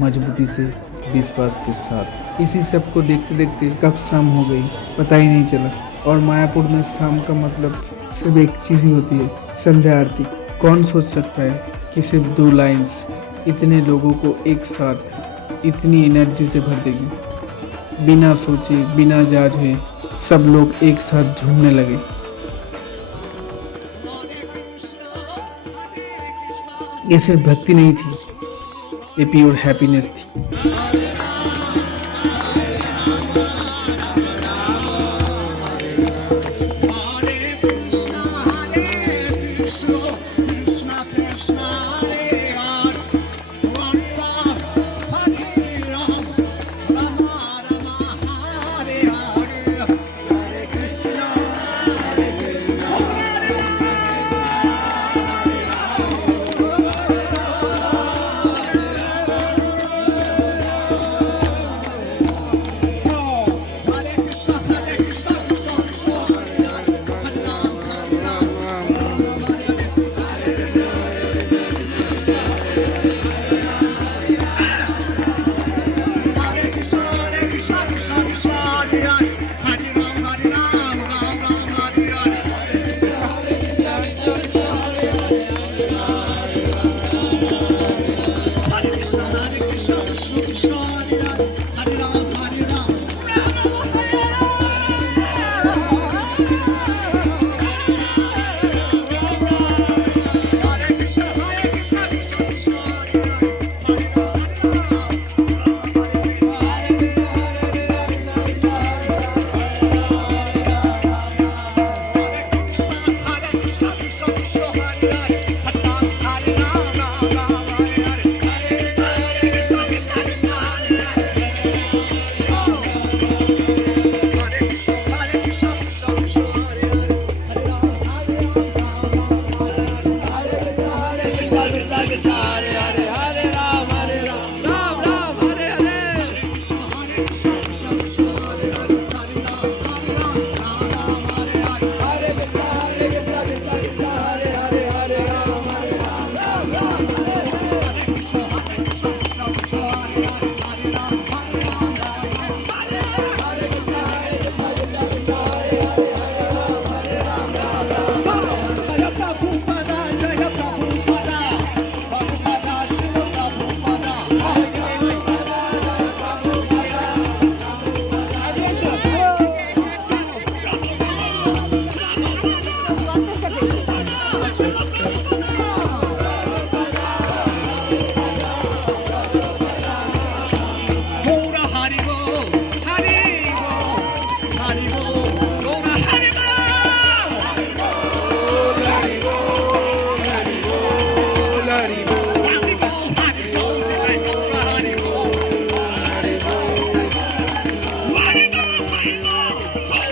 मजबूती से, विश्वास के साथ। इसी सब को देखते देखते कब शाम हो गई पता ही नहीं चला। और मायापुर में शाम का मतलब सिर्फ एक चीज़ ही होती है, संध्या आरती। कौन सोच सकता है कि सिर्फ 2 लाइन्स इतने लोगों को एक साथ इतनी एनर्जी से भर देगी। बिना सोचे, बिना जांच हुए सब लोग एक साथ झूमने लगे। ये सिर्फ भक्ति नहीं थी, ये प्योर हैप्पीनेस थी।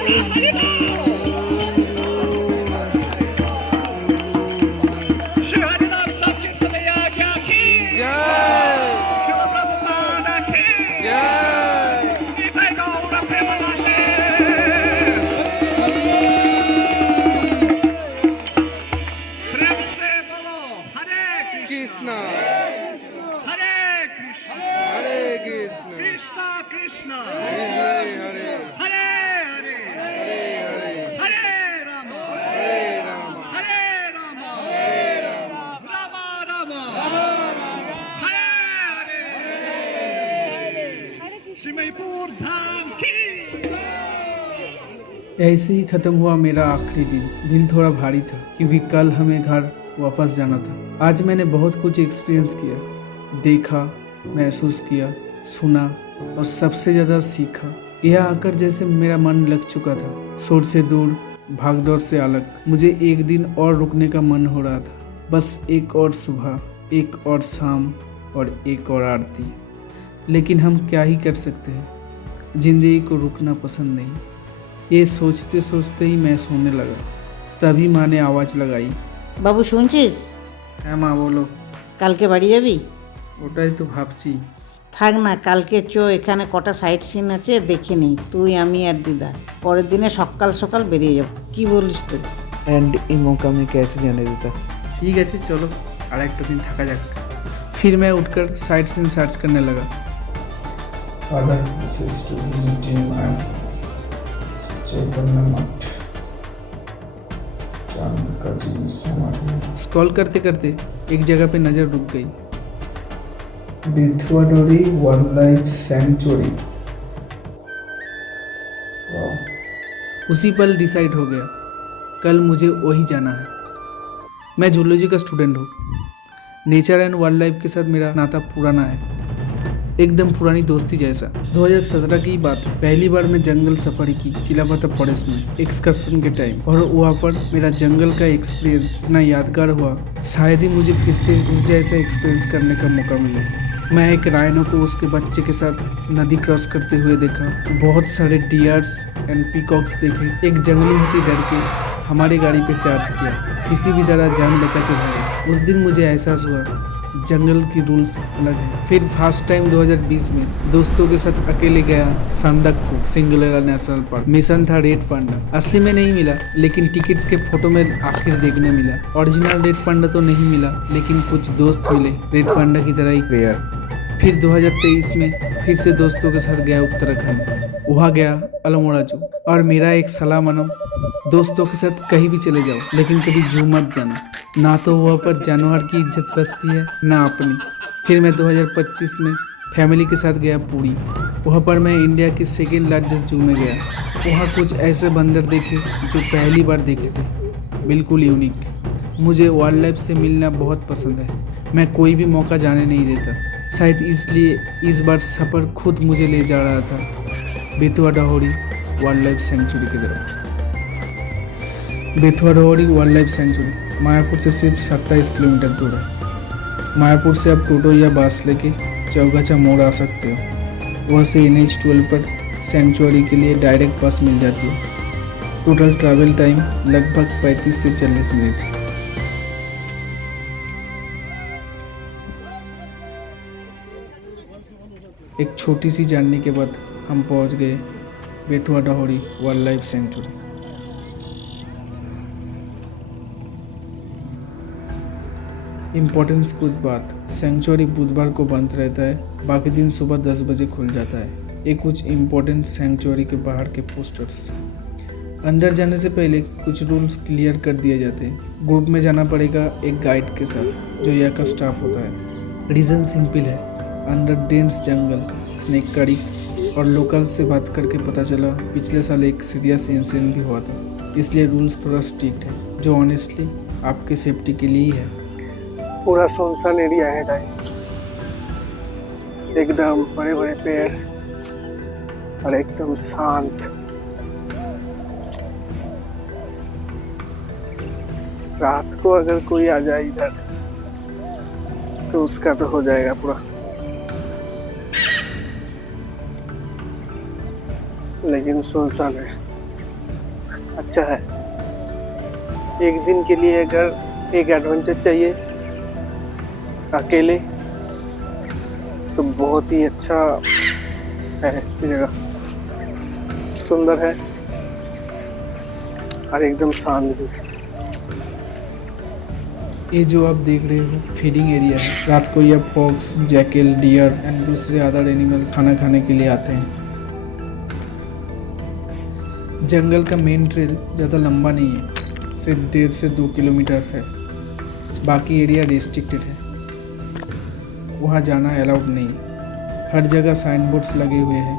श्री हरिनाम संकीर्तन आज्ञा की जय शिल प्रभुपाद की जय निताय गौर प्रेमानंदे प्रेम से बोलो हरे कृष्णा हरे कृष्ण हरे कृष्ण कृष्ण कृष्ण हरे हरे हरे हरे हरे हरे हरे राम हरे राम हरे राम राम राम हरे हरे सिमईपुर धाम की ऐसे ही ख़त्म हुआ मेरा आखिरी दिन। दिल थोड़ा भारी था क्योंकि कल हमें घर वापस जाना था। आज मैंने बहुत कुछ एक्सपीरियंस किया, देखा, महसूस किया, सुना और सबसे ज़्यादा सीखा। यह आकर जैसे मेरा मन लग चुका था, शोर से दूर, भागदौड़ से अलग। मुझे एक दिन और रुकने का मन हो रहा था, बस एक और सुबह, एक और शाम और एक और आरती। लेकिन हम क्या ही कर सकते हैं, जिंदगी को रुकना पसंद नहीं। ये सोचते सोचते ही मैं सोने लगा। तभी माँ ने आवाज़ लगाई। বাবু শুনছিস? হ্যাঁ মা বলো। কালকে বাড়ি যাবি? ওটাই তো ভাবছি। থাক না, কালকে এখানে কটা সাইট সিন আছে দেখে নিই, তুই আমি আর দিদা। পরের দিনে সকাল সকাল বেরিয়ে যাব, কি বলিস তুই? एंड ये मौका मैं कैसे जाने देता। ठीक है चलो, और एक दिन थका जाए। फिर मैं उठकर साइट सीन सर्च करने लगा। Other places to visit in चैतन्य मठ, चांद का जी समाधि, स्क्रॉल करते करते एक जगह पे नज़र रुक गई। बेथुआडोरी वाइल्ड लाइफ सैंक्चुअरी। उसी पल डिसाइड हो गया, कल मुझे वही जाना है। मैं जूलॉजी का स्टूडेंट हूँ। नेचर एंड वाइल्ड लाइफ के साथ मेरा नाता पुराना है, एकदम पुरानी दोस्ती जैसा। 2017 की बात है, पहली बार मैं जंगल सफारी की चिलापता फॉरेस्ट में एक्सकर्शन के टाइम, और वहाँ पर मेरा जंगल का एक्सपीरियंस इतना यादगार हुआ, शायद ही मुझे फिर से उस जैसा एक्सपीरियंस करने का मौका मिले। मैं एक राइनो को उसके बच्चे के साथ नदी क्रॉस करते हुए देखा, बहुत सारे डियर्स एंड पीकॉक्स देखे। एक जंगली हाथी डर के हमारी गाड़ी पे चार्ज किया, किसी भी तरह जान बचा के भागे। उस दिन मुझे एहसास हुआ जंगल की रूल्स अलग है। फिर फर्स्ट टाइम 2020 में दोस्तों के साथ अकेले गया संदकफू सिंगलेरा नेशनल पार्क। मिशन था रेड पांडा, असली में नहीं मिला लेकिन टिकट्स के फोटो में आखिर देखने मिला। ओरिजिनल रेड पांडा तो नहीं मिला लेकिन कुछ दोस्त मिले रेड पांडा की तरह ही रेयर। फिर 2023 में फिर से दोस्तों के साथ गया उत्तराखंड, वहाँ गया अल्मोड़ा जू। और मेरा एक सलाह मानो, दोस्तों के साथ कहीं भी चले जाओ लेकिन कभी जू मत जाना, ना तो वहाँ पर जानवर की इज्जत बचती है ना अपनी। फिर मैं 2025 में फैमिली के साथ गया पुरी, वहाँ पर मैं इंडिया की सेकेंड लार्जेस्ट जू में गया। वहाँ कुछ ऐसे बंदर देखे जो पहली बार देखे थे, बिल्कुल यूनिक। मुझे वाइल्ड लाइफ से मिलना बहुत पसंद है, मैं कोई भी मौका जाने नहीं देता। शायद इसलिए इस बार सफ़र खुद मुझे ले जा रहा था बेतुआ डाहोरी वाइल्ड लाइफ सेंचुरी की तरफ। बेतुआ डाहोरी वाइल्ड लाइफ सेंचुरी मायापुर से सिर्फ 27 किलोमीटर दूर है। मायापुर से आप टोटो या बस लेके चौगाछा मोड़ आ सकते हो। वहाँ से NH12 पर सेंचुरी के लिए डायरेक्ट बस मिल जाती है। टोटल ट्रैवल टाइम लगभग 35 से 40 मिनट्स। एक छोटी सी जर्नी के बाद हम पहुंच गए बेतुआ डाहोरी वाइल्ड लाइफ सेंचुरी। इम्पोर्टेंस कुछ बात, सेंचुरी बुधवार को बंद रहता है, बाकी दिन सुबह 10 बजे खुल जाता है। ये कुछ इम्पोर्टेंट सेंचुरी के बाहर के पोस्टर्स। अंदर जाने से पहले कुछ रूल्स क्लियर कर दिए जाते हैं। ग्रुप में जाना पड़ेगा एक गाइड के साथ जो यहाँ का स्टाफ होता है। रीज़न सिंपल है, अंदर डेंस जंगल, स्नेक का रिक्स, और लोकल्स से बात करके पता चला पिछले साल एक सीरियस इंसिडेंट भी हुआ था, इसलिए रूल्स थोड़ा स्ट्रिक्ट है, जो ऑनेस्टली आपके सेफ्टी के लिए ही है। पूरा सुनसान एरिया है गाइस, एकदम बड़े बड़े पेड़ और एकदम शांत। रात को अगर कोई आ जाए इधर तो उसका तो हो जाएगा पूरा। लेकिन सुनसान है, अच्छा है। एक दिन के लिए अगर एक एडवेंचर चाहिए अकेले तो बहुत ही अच्छा है ये जगह। सुंदर है और एकदम शांत भी। ये जो आप देख रहे हो फीडिंग एरिया है। रात को यह फॉक्स, जैकल, डियर एंड दूसरे अदर एनिमल्स खाना खाने के लिए आते हैं। जंगल का मेन ट्रेल ज़्यादा लंबा नहीं है, सिर्फ 1.5 से 2 किलोमीटर है। बाकी एरिया रेस्ट्रिक्टेड है, वहाँ जाना अलाउड नहीं। हर जगह साइन बोर्ड्स लगे हुए हैं,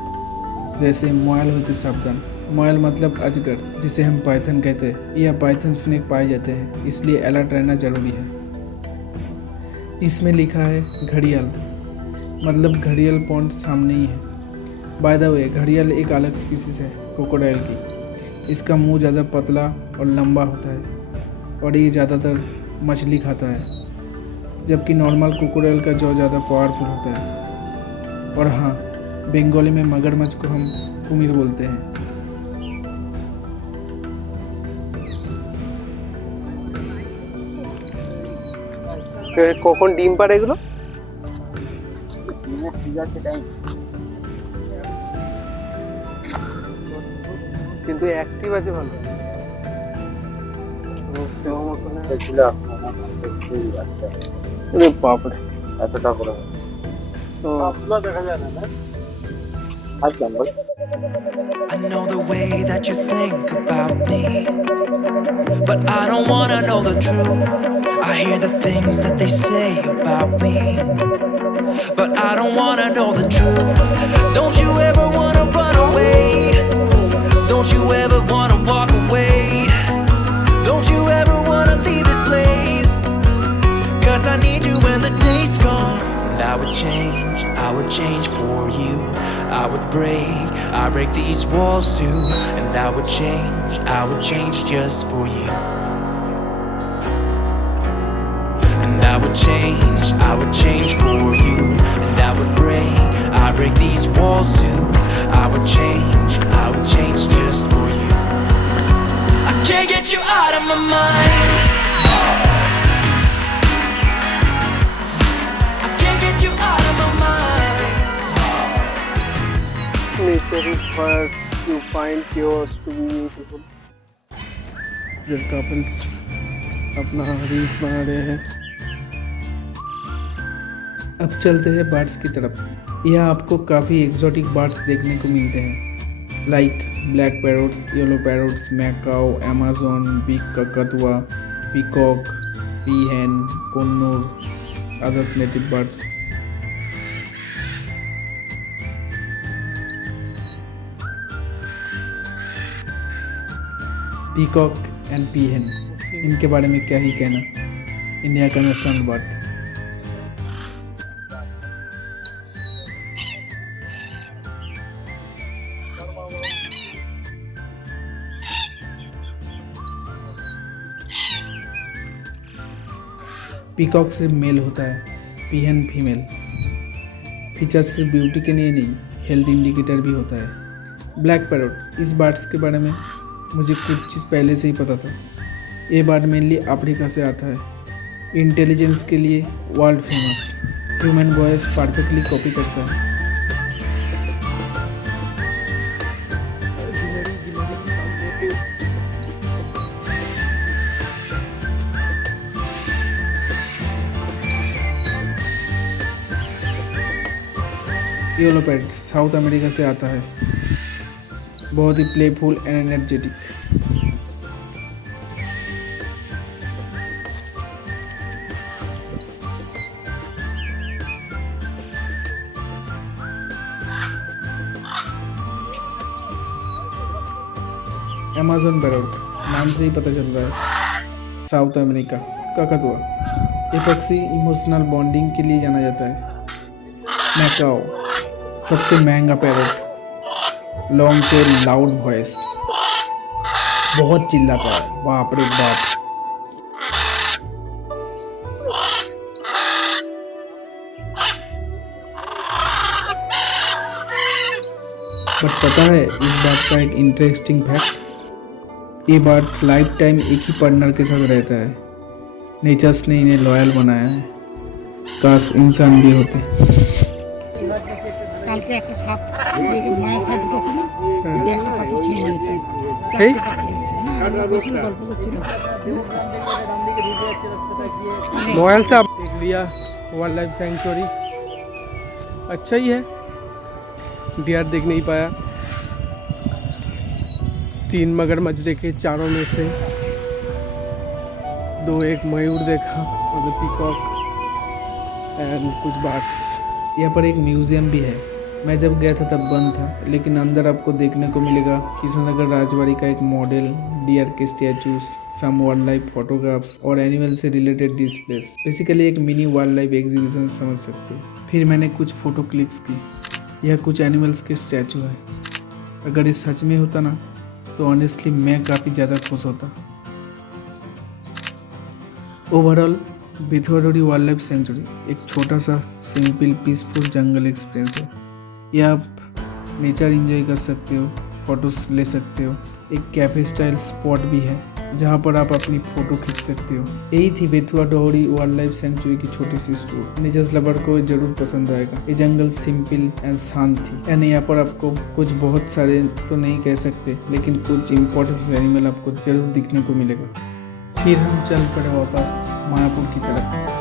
जैसे मोयल हो तो सावधान। मोयल मतलब अजगर, जिसे हम पाइथन कहते हैं। यह पाइथन स्नेक पाए जाते हैं, इसलिए अलर्ट रहना जरूरी है। इसमें लिखा है घड़ियाल, मतलब घड़ियाल पॉन्ड सामने ही है। बाय द वे, घड़ियाल एक अलग स्पीसीज है क्रोकोडाइल की। इसका मुंह ज़्यादा पतला और लंबा होता है और ये ज़्यादातर मछली खाता है, जबकि नॉर्मल क्रोकोडाइल का जॉ ज़्यादा पावरफुल होता है। और हाँ, बंगाली में मगरमच्छ को हम कुमिर बोलते हैं। কখন ডিম পাড়ে এগুলো? কিন্তু অ্যাক্টিভ আছে ভালো। বাপরে এতটা করে দেখা যায় না। I know the way that you think about me, but I don't wanna know the truth. I hear the things that they say about me, but I don't wanna know the truth. Don't you ever wanna run away? Don't you ever wanna walk away? Don't you ever wanna leave this place? 'Cause I need you when the day's gone. And I would change for you. I would break these walls too. And I would change just for you. And I would change for you. And I would break these walls too. I would change just for you. I can't get you out of my mind. I can't get you out of my mind. Nature is where you find yours to be beautiful. जो couples अपना reels बना रहे हैं। अब चलते हैं birds की तरफ। यहाँ आपको काफ़ी एग्जॉटिक बर्ड्स देखने को मिलते हैं, like black parrots, yellow parrots, macaw, Amazon, big ककतुआ, peacock, peahen, conure, others native birds. Peacock and peahen, इनके बारे में क्या ही कहना। इंडिया का नेशनल बर्ड। पीकॉक सिर्फ मेल होता है, पीहेन फीमेल। फीचर सिर्फ ब्यूटी के लिए नहीं, हेल्थ इंडिकेटर भी होता है। ब्लैक पैरोट, इस बर्ड्स के बारे में मुझे कुछ चीज़ पहले से ही पता था। ये बर्ड मेनली अफ्रीका से आता है। इंटेलिजेंस के लिए world famous, human voice perfectly copy करता है। येलो पैरोट साउथ अमेरिका से आता है, बहुत ही playful and energetic. Amazon parrot, नाम से ही पता चल रहा है, साउथ अमेरिका। ककतुआ, ये पक्षी इमोशनल बॉन्डिंग के लिए जाना जाता है। मैकाओ, सबसे महंगा parrot, long tail, loud voice, बहुत चिल्लाता है, बाप रे बाप। बट पता है इस बात का एक इंटरेस्टिंग फैक्ट, ये बात लाइफ टाइम एक ही पार्टनर के साथ रहता है। नेचर्स ने इन्हें लॉयल बनाया है। काश इंसान भी होते। কালকে একটা সাপ মায়ের সাথে ঢুকেছিল, একটা পাখি খেয়ে নিয়েছে। এই? গল্প করছিল। मोबाइल से आप देख लिया वाइल्ड लाइफ सेंचुरी, अच्छा ही है। डियर देख नहीं पाया। 3 मगरमच्छ देखे, चारों में से 2 एक मयूर देखा और पीकॉक एंड कुछ बर्ड्स। यहाँ पर एक म्यूजियम भी है। मैं जब गया था तब बंद था, लेकिन अंदर आपको देखने को मिलेगा किशननगर राजबाड़ी का एक मॉडल, डियर के statues, some wildlife photographs और एनिमल से रिलेटेड डिस्प्लेस। बेसिकली एक मिनी वाइल्ड लाइफ एग्जीबिशन समझ सकते हो। फिर मैंने कुछ फोटो क्लिक्स की। यह कुछ एनिमल्स के स्टैचू है। अगर ये सच में होता ना तो ऑनेस्टली मैं काफ़ी ज़्यादा खुश होता। ओवरऑल बेथुआ डोरी वाइल्ड लाइफ सेंचुरी एक छोटा सा सिंपल पीसफुल जंगल एक्सपीरियंस है। या आप नेचर एंजॉय कर सकते हो, फोटोज ले सकते हो। एक कैफे स्टाइल स्पॉट भी है जहाँ पर आप अपनी फ़ोटो खींच सकते हो। यही थी बेथुआ डोरी वाइल्ड लाइफ सेंचुरी की छोटी सी स्टोरी। नेचर्स लवर को जरूर पसंद आएगा। ये जंगल सिंपल एंड शांत थी। यानी यहाँ पर आपको कुछ बहुत सारे तो नहीं कह सकते, लेकिन कुछ इम्पोर्टेंट एनिमल आपको जरूर दिखने को मिलेगा। फिर हम चल पड़े वापस मायापुर की तरफ।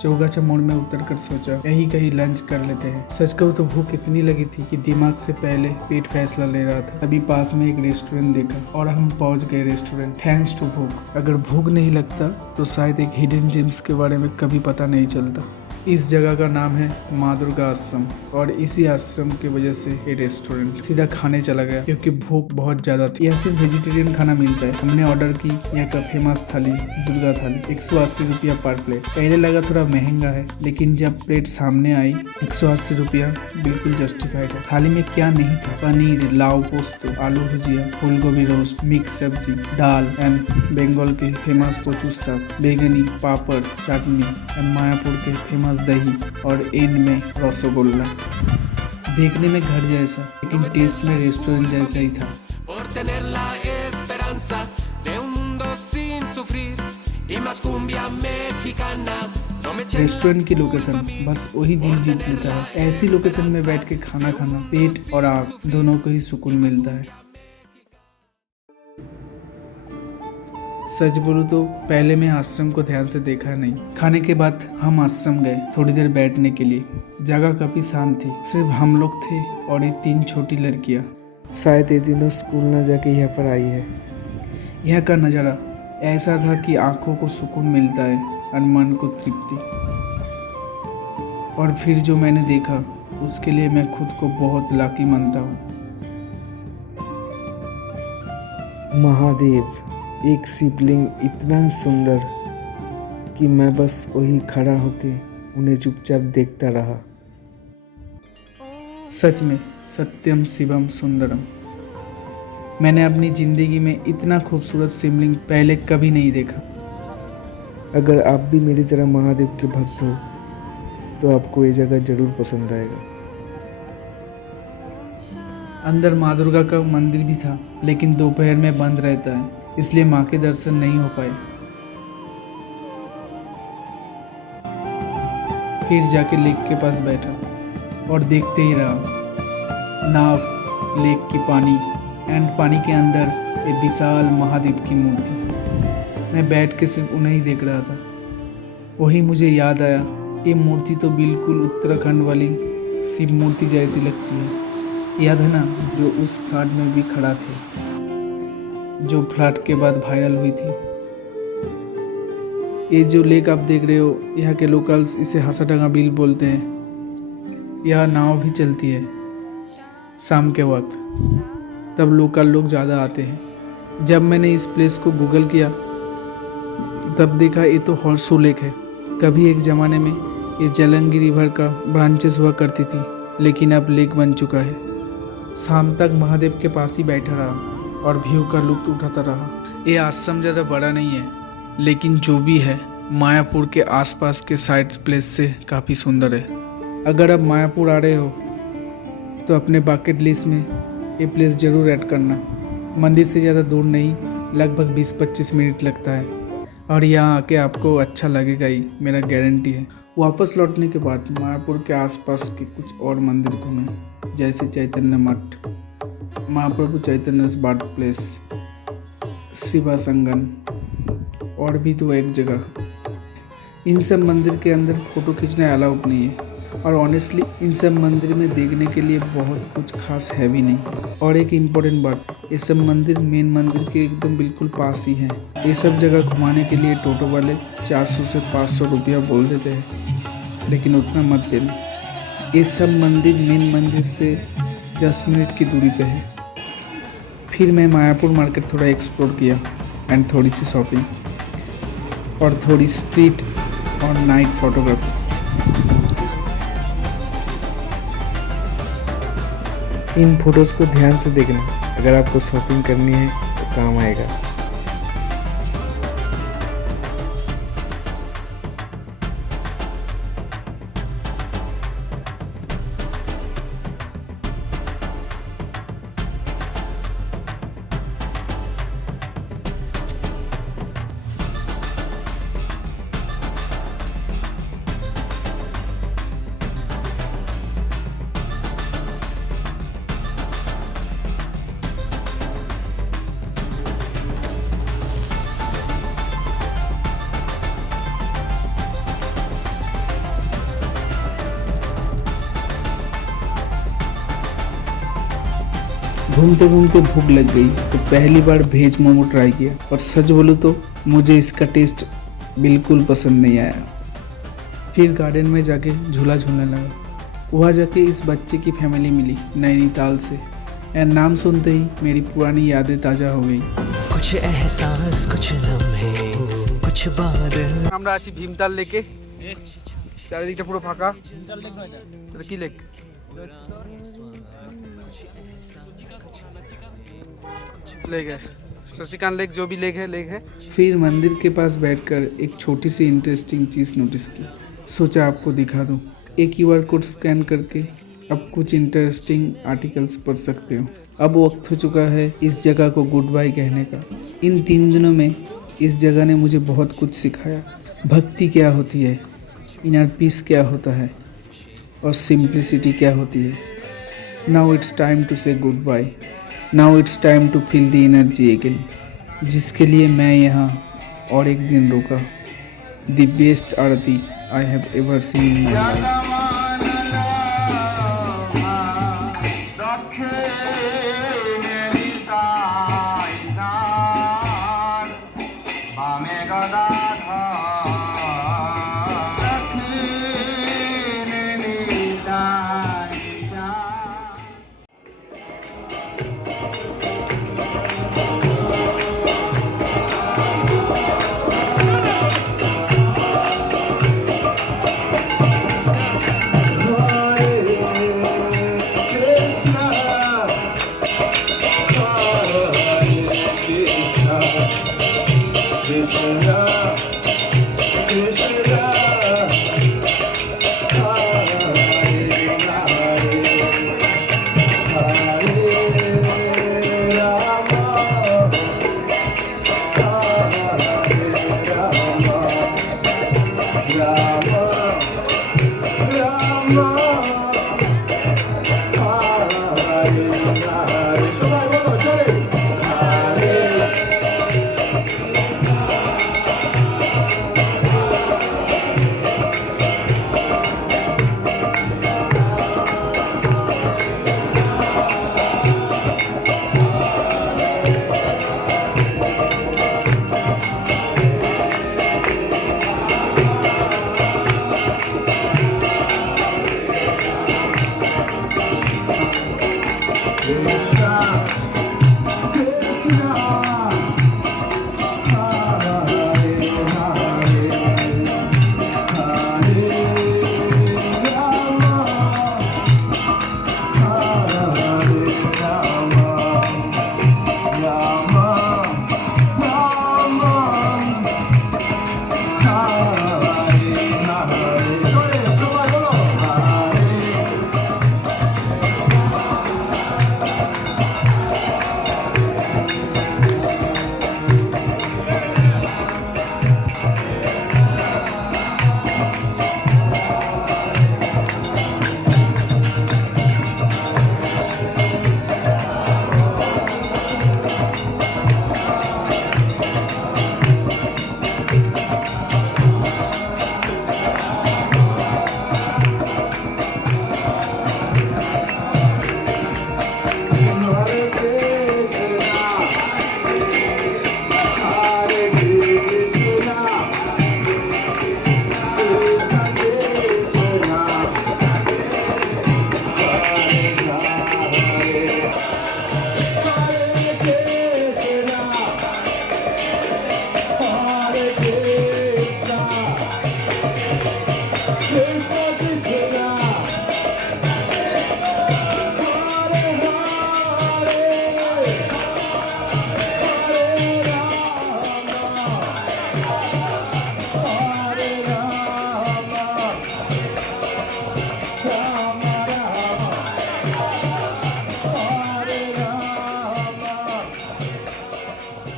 चौगाछा मोड़ में उतरकर सोचा यही कहीं लंच कर लेते हैं। सच कहूं तो भूख इतनी लगी थी कि दिमाग से पहले पेट फैसला ले रहा था। अभी पास में एक रेस्टोरेंट देखा और हम पहुंच गए रेस्टोरेंट। थैंक्स टू भूख। अगर भूख नहीं लगता तो शायद एक हिडन जेम्स के बारे में कभी पता नहीं चलता। इस जगह का नाम है माँ दुर्गा आश्रम और इसी आश्रम की वजह से ये रेस्टोरेंट। सीधा खाने चला गया क्योंकि भूख बहुत ज़्यादा थी। यहाँ सिर्फ वेजिटेरियन खाना मिलता है। हमने ऑर्डर की यहाँ का फेमस थाली, दुर्गा थाली, 180 रुपया पर प्लेट। पहले लगा थोड़ा महंगा है, लेकिन जब प्लेट सामने आई 180 रुपया बिल्कुल जस्टिफाइड है। थाली में क्या नहीं था? पनीर, लाव पोस्तो, आलू भुजिया, फूल गोभी रोस्ट, मिक्स सब्जी, दाल एंड बंगाल के फेमस कचू साग, बैगनी, पापड़, चटनी एंड मायापुर के फेमस दही और एंड में रसगुल्ला। देखने में घर जैसा, लेकिन टेस्ट में रेस्टोरेंट जैसा ही था। रेस्टोरेंट की लोकेशन बस वही दिल जीत लेता है। ऐसी लोकेशन में बैठ के खाना खाना पेट और आँख दोनों को ही सुकून मिलता है। सच बोलूं तो पहले मैं आश्रम को ध्यान से देखा नहीं। खाने के बाद हम आश्रम गए थोड़ी देर बैठने के लिए। जगह काफ़ी शांत थी, सिर्फ हम लोग थे और ये 3 छोटी लड़कियां। शायद ये दिनों स्कूल न जाके यहाँ पर आई है। यहाँ का नज़ारा ऐसा था कि आंखों को सुकून मिलता है और मन को तृप्ति। और फिर जो मैंने देखा उसके लिए मैं खुद को बहुत लाकी मानता हूँ। महादेव, एक शिवलिंग इतना सुंदर कि मैं बस वही खड़ा होके उन्हें चुपचाप देखता रहा। सच में सत्यम शिवम सुंदरम। मैंने अपनी ज़िंदगी में इतना खूबसूरत शिवलिंग पहले कभी नहीं देखा। अगर आप भी मेरी तरह महादेव के भक्त हो तो आपको ये जगह ज़रूर पसंद आएगा। अंदर माँ दुर्गा का मंदिर भी था, लेकिन दोपहर में बंद रहता है, इसलिए माँ के दर्शन नहीं हो पाए। फिर जाके लेक के पास बैठा और देखते ही रहा। नाव, लेक की पानी एंड पानी के अंदर एक विशाल महादेव की मूर्ति। मैं बैठ के सिर्फ उन्हें ही देख रहा था। वही मुझे याद आया, ये मूर्ति तो बिल्कुल उत्तराखंड वाली शिव मूर्ति जैसी लगती है। याद है ना, जो उस फ्लड में भी खड़ा थे, जो फ्लड के बाद वायरल हुई थी। ये जो लेक आप देख रहे हो, यहाँ के लोकल्स इसे हंसाडंगा बिल बोलते हैं। यहाँ नाव भी चलती है शाम के वक्त, तब लोकल लोग ज़्यादा आते हैं। जब मैंने इस प्लेस को गूगल किया तब देखा ये तो हॉर्सू लेक है। कभी एक ज़माने में ये जलंगी रिवर का ब्रांचेस हुआ करती थी, लेकिन अब लेक बन चुका है। शाम तक महादेव के पास ही बैठा रहा और व्यू का लुत्फ उठाता रहा। ये आश्रम ज़्यादा बड़ा नहीं है, लेकिन जो भी है मायापुर के आसपास के साइड प्लेस से काफ़ी सुंदर है। अगर आप मायापुर आ रहे हो तो अपने बकेट लिस्ट में ये प्लेस ज़रूर ऐड करना। मंदिर से ज़्यादा दूर नहीं, लगभग 20-25 मिनट लगता है और यहाँ आके आपको अच्छा लगेगा ही, मेरा गारंटी है। वापस लौटने के बाद मायापुर के आसपास के कुछ और मंदिर घूमें, जैसे चैतन्य मठ, महाप्रभु चैतन्य बर्थ प्लेस, शिवा संगम और भी तो एक जगह। इन सब मंदिर के अंदर फ़ोटो खींचना अलाउड नहीं है और ऑनेस्टली इन सब मंदिर में देखने के लिए बहुत कुछ खास है भी नहीं। और एक इम्पोर्टेंट बात, ये सब मंदिर मेन मंदिर के एकदम बिल्कुल पास ही हैं। ये सब जगह घुमाने के लिए टोटो वाले 400 से 500 रुपया बोल देते हैं, लेकिन उतना मत देना। ये सब मंदिर मेन मंदिर से 10 मिनट की दूरी पे है। फिर मैं मायापुर मार्केट थोड़ा एक्सप्लोर किया एंड थोड़ी सी शॉपिंग और थोड़ी स्ट्रीट और नाइट फोटोग्राफी। इन फोटोज़ को ध्यान से देखना, अगर आपको शॉपिंग करनी है तो काम आएगा। घूमते घूमते भूख लग गई तो पहली बार वेज मोमो ट्राई किया और सच बोलूँ तो मुझे इसका टेस्ट बिल्कुल पसंद नहीं आया। फिर गार्डन में जाके झूला झूलने लगा। वहाँ जाके इस बच्चे की फैमिली मिली नैनीताल से, और नाम सुनते ही मेरी पुरानी यादें ताज़ा हो गई। कुछ एहसास, कुछ लम्हे, कुछ बादल। আমরা আছি ভীমতাল লেকে, চারিদিকটা পুরো ফাঁকা। এটা কি লেক? लेक है, शशिकांत लेक, जो भी लेक है। फिर मंदिर के पास बैठकर एक छोटी सी इंटरेस्टिंग चीज़ नोटिस की, सोचा आपको दिखा दूँ। एक QR कोड स्कैन करके अब कुछ इंटरेस्टिंग आर्टिकल्स पढ़ सकते हो। अब वक्त हो चुका है इस जगह को गुड बाय कहने का। इन 3 दिनों में इस जगह ने मुझे बहुत कुछ सिखाया। भक्ति क्या होती है, इनर पीस क्या होता है और सिंप्लिसिटी क्या होती है। Now it's time to say goodbye. Now it's time to feel the energy again, जिसके लिए मैं यहाँ और एक दिन रुका। The best aarti I have ever seen in my life.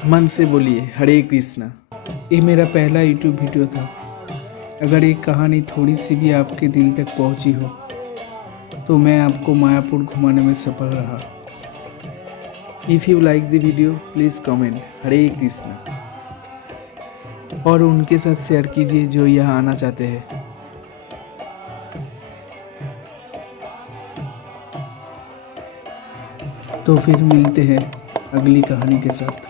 मन से बोलिए हरे कृष्णा। ये मेरा पहला यूट्यूब वीडियो था। अगर ये कहानी थोड़ी सी भी आपके दिल तक पहुंची हो तो मैं आपको मायापुर घुमाने में सफल रहा। If you like the video please comment Hare Krishna और उनके साथ शेयर कीजिए जो यहाँ आना चाहते हैं। तो फिर मिलते हैं अगली कहानी के साथ।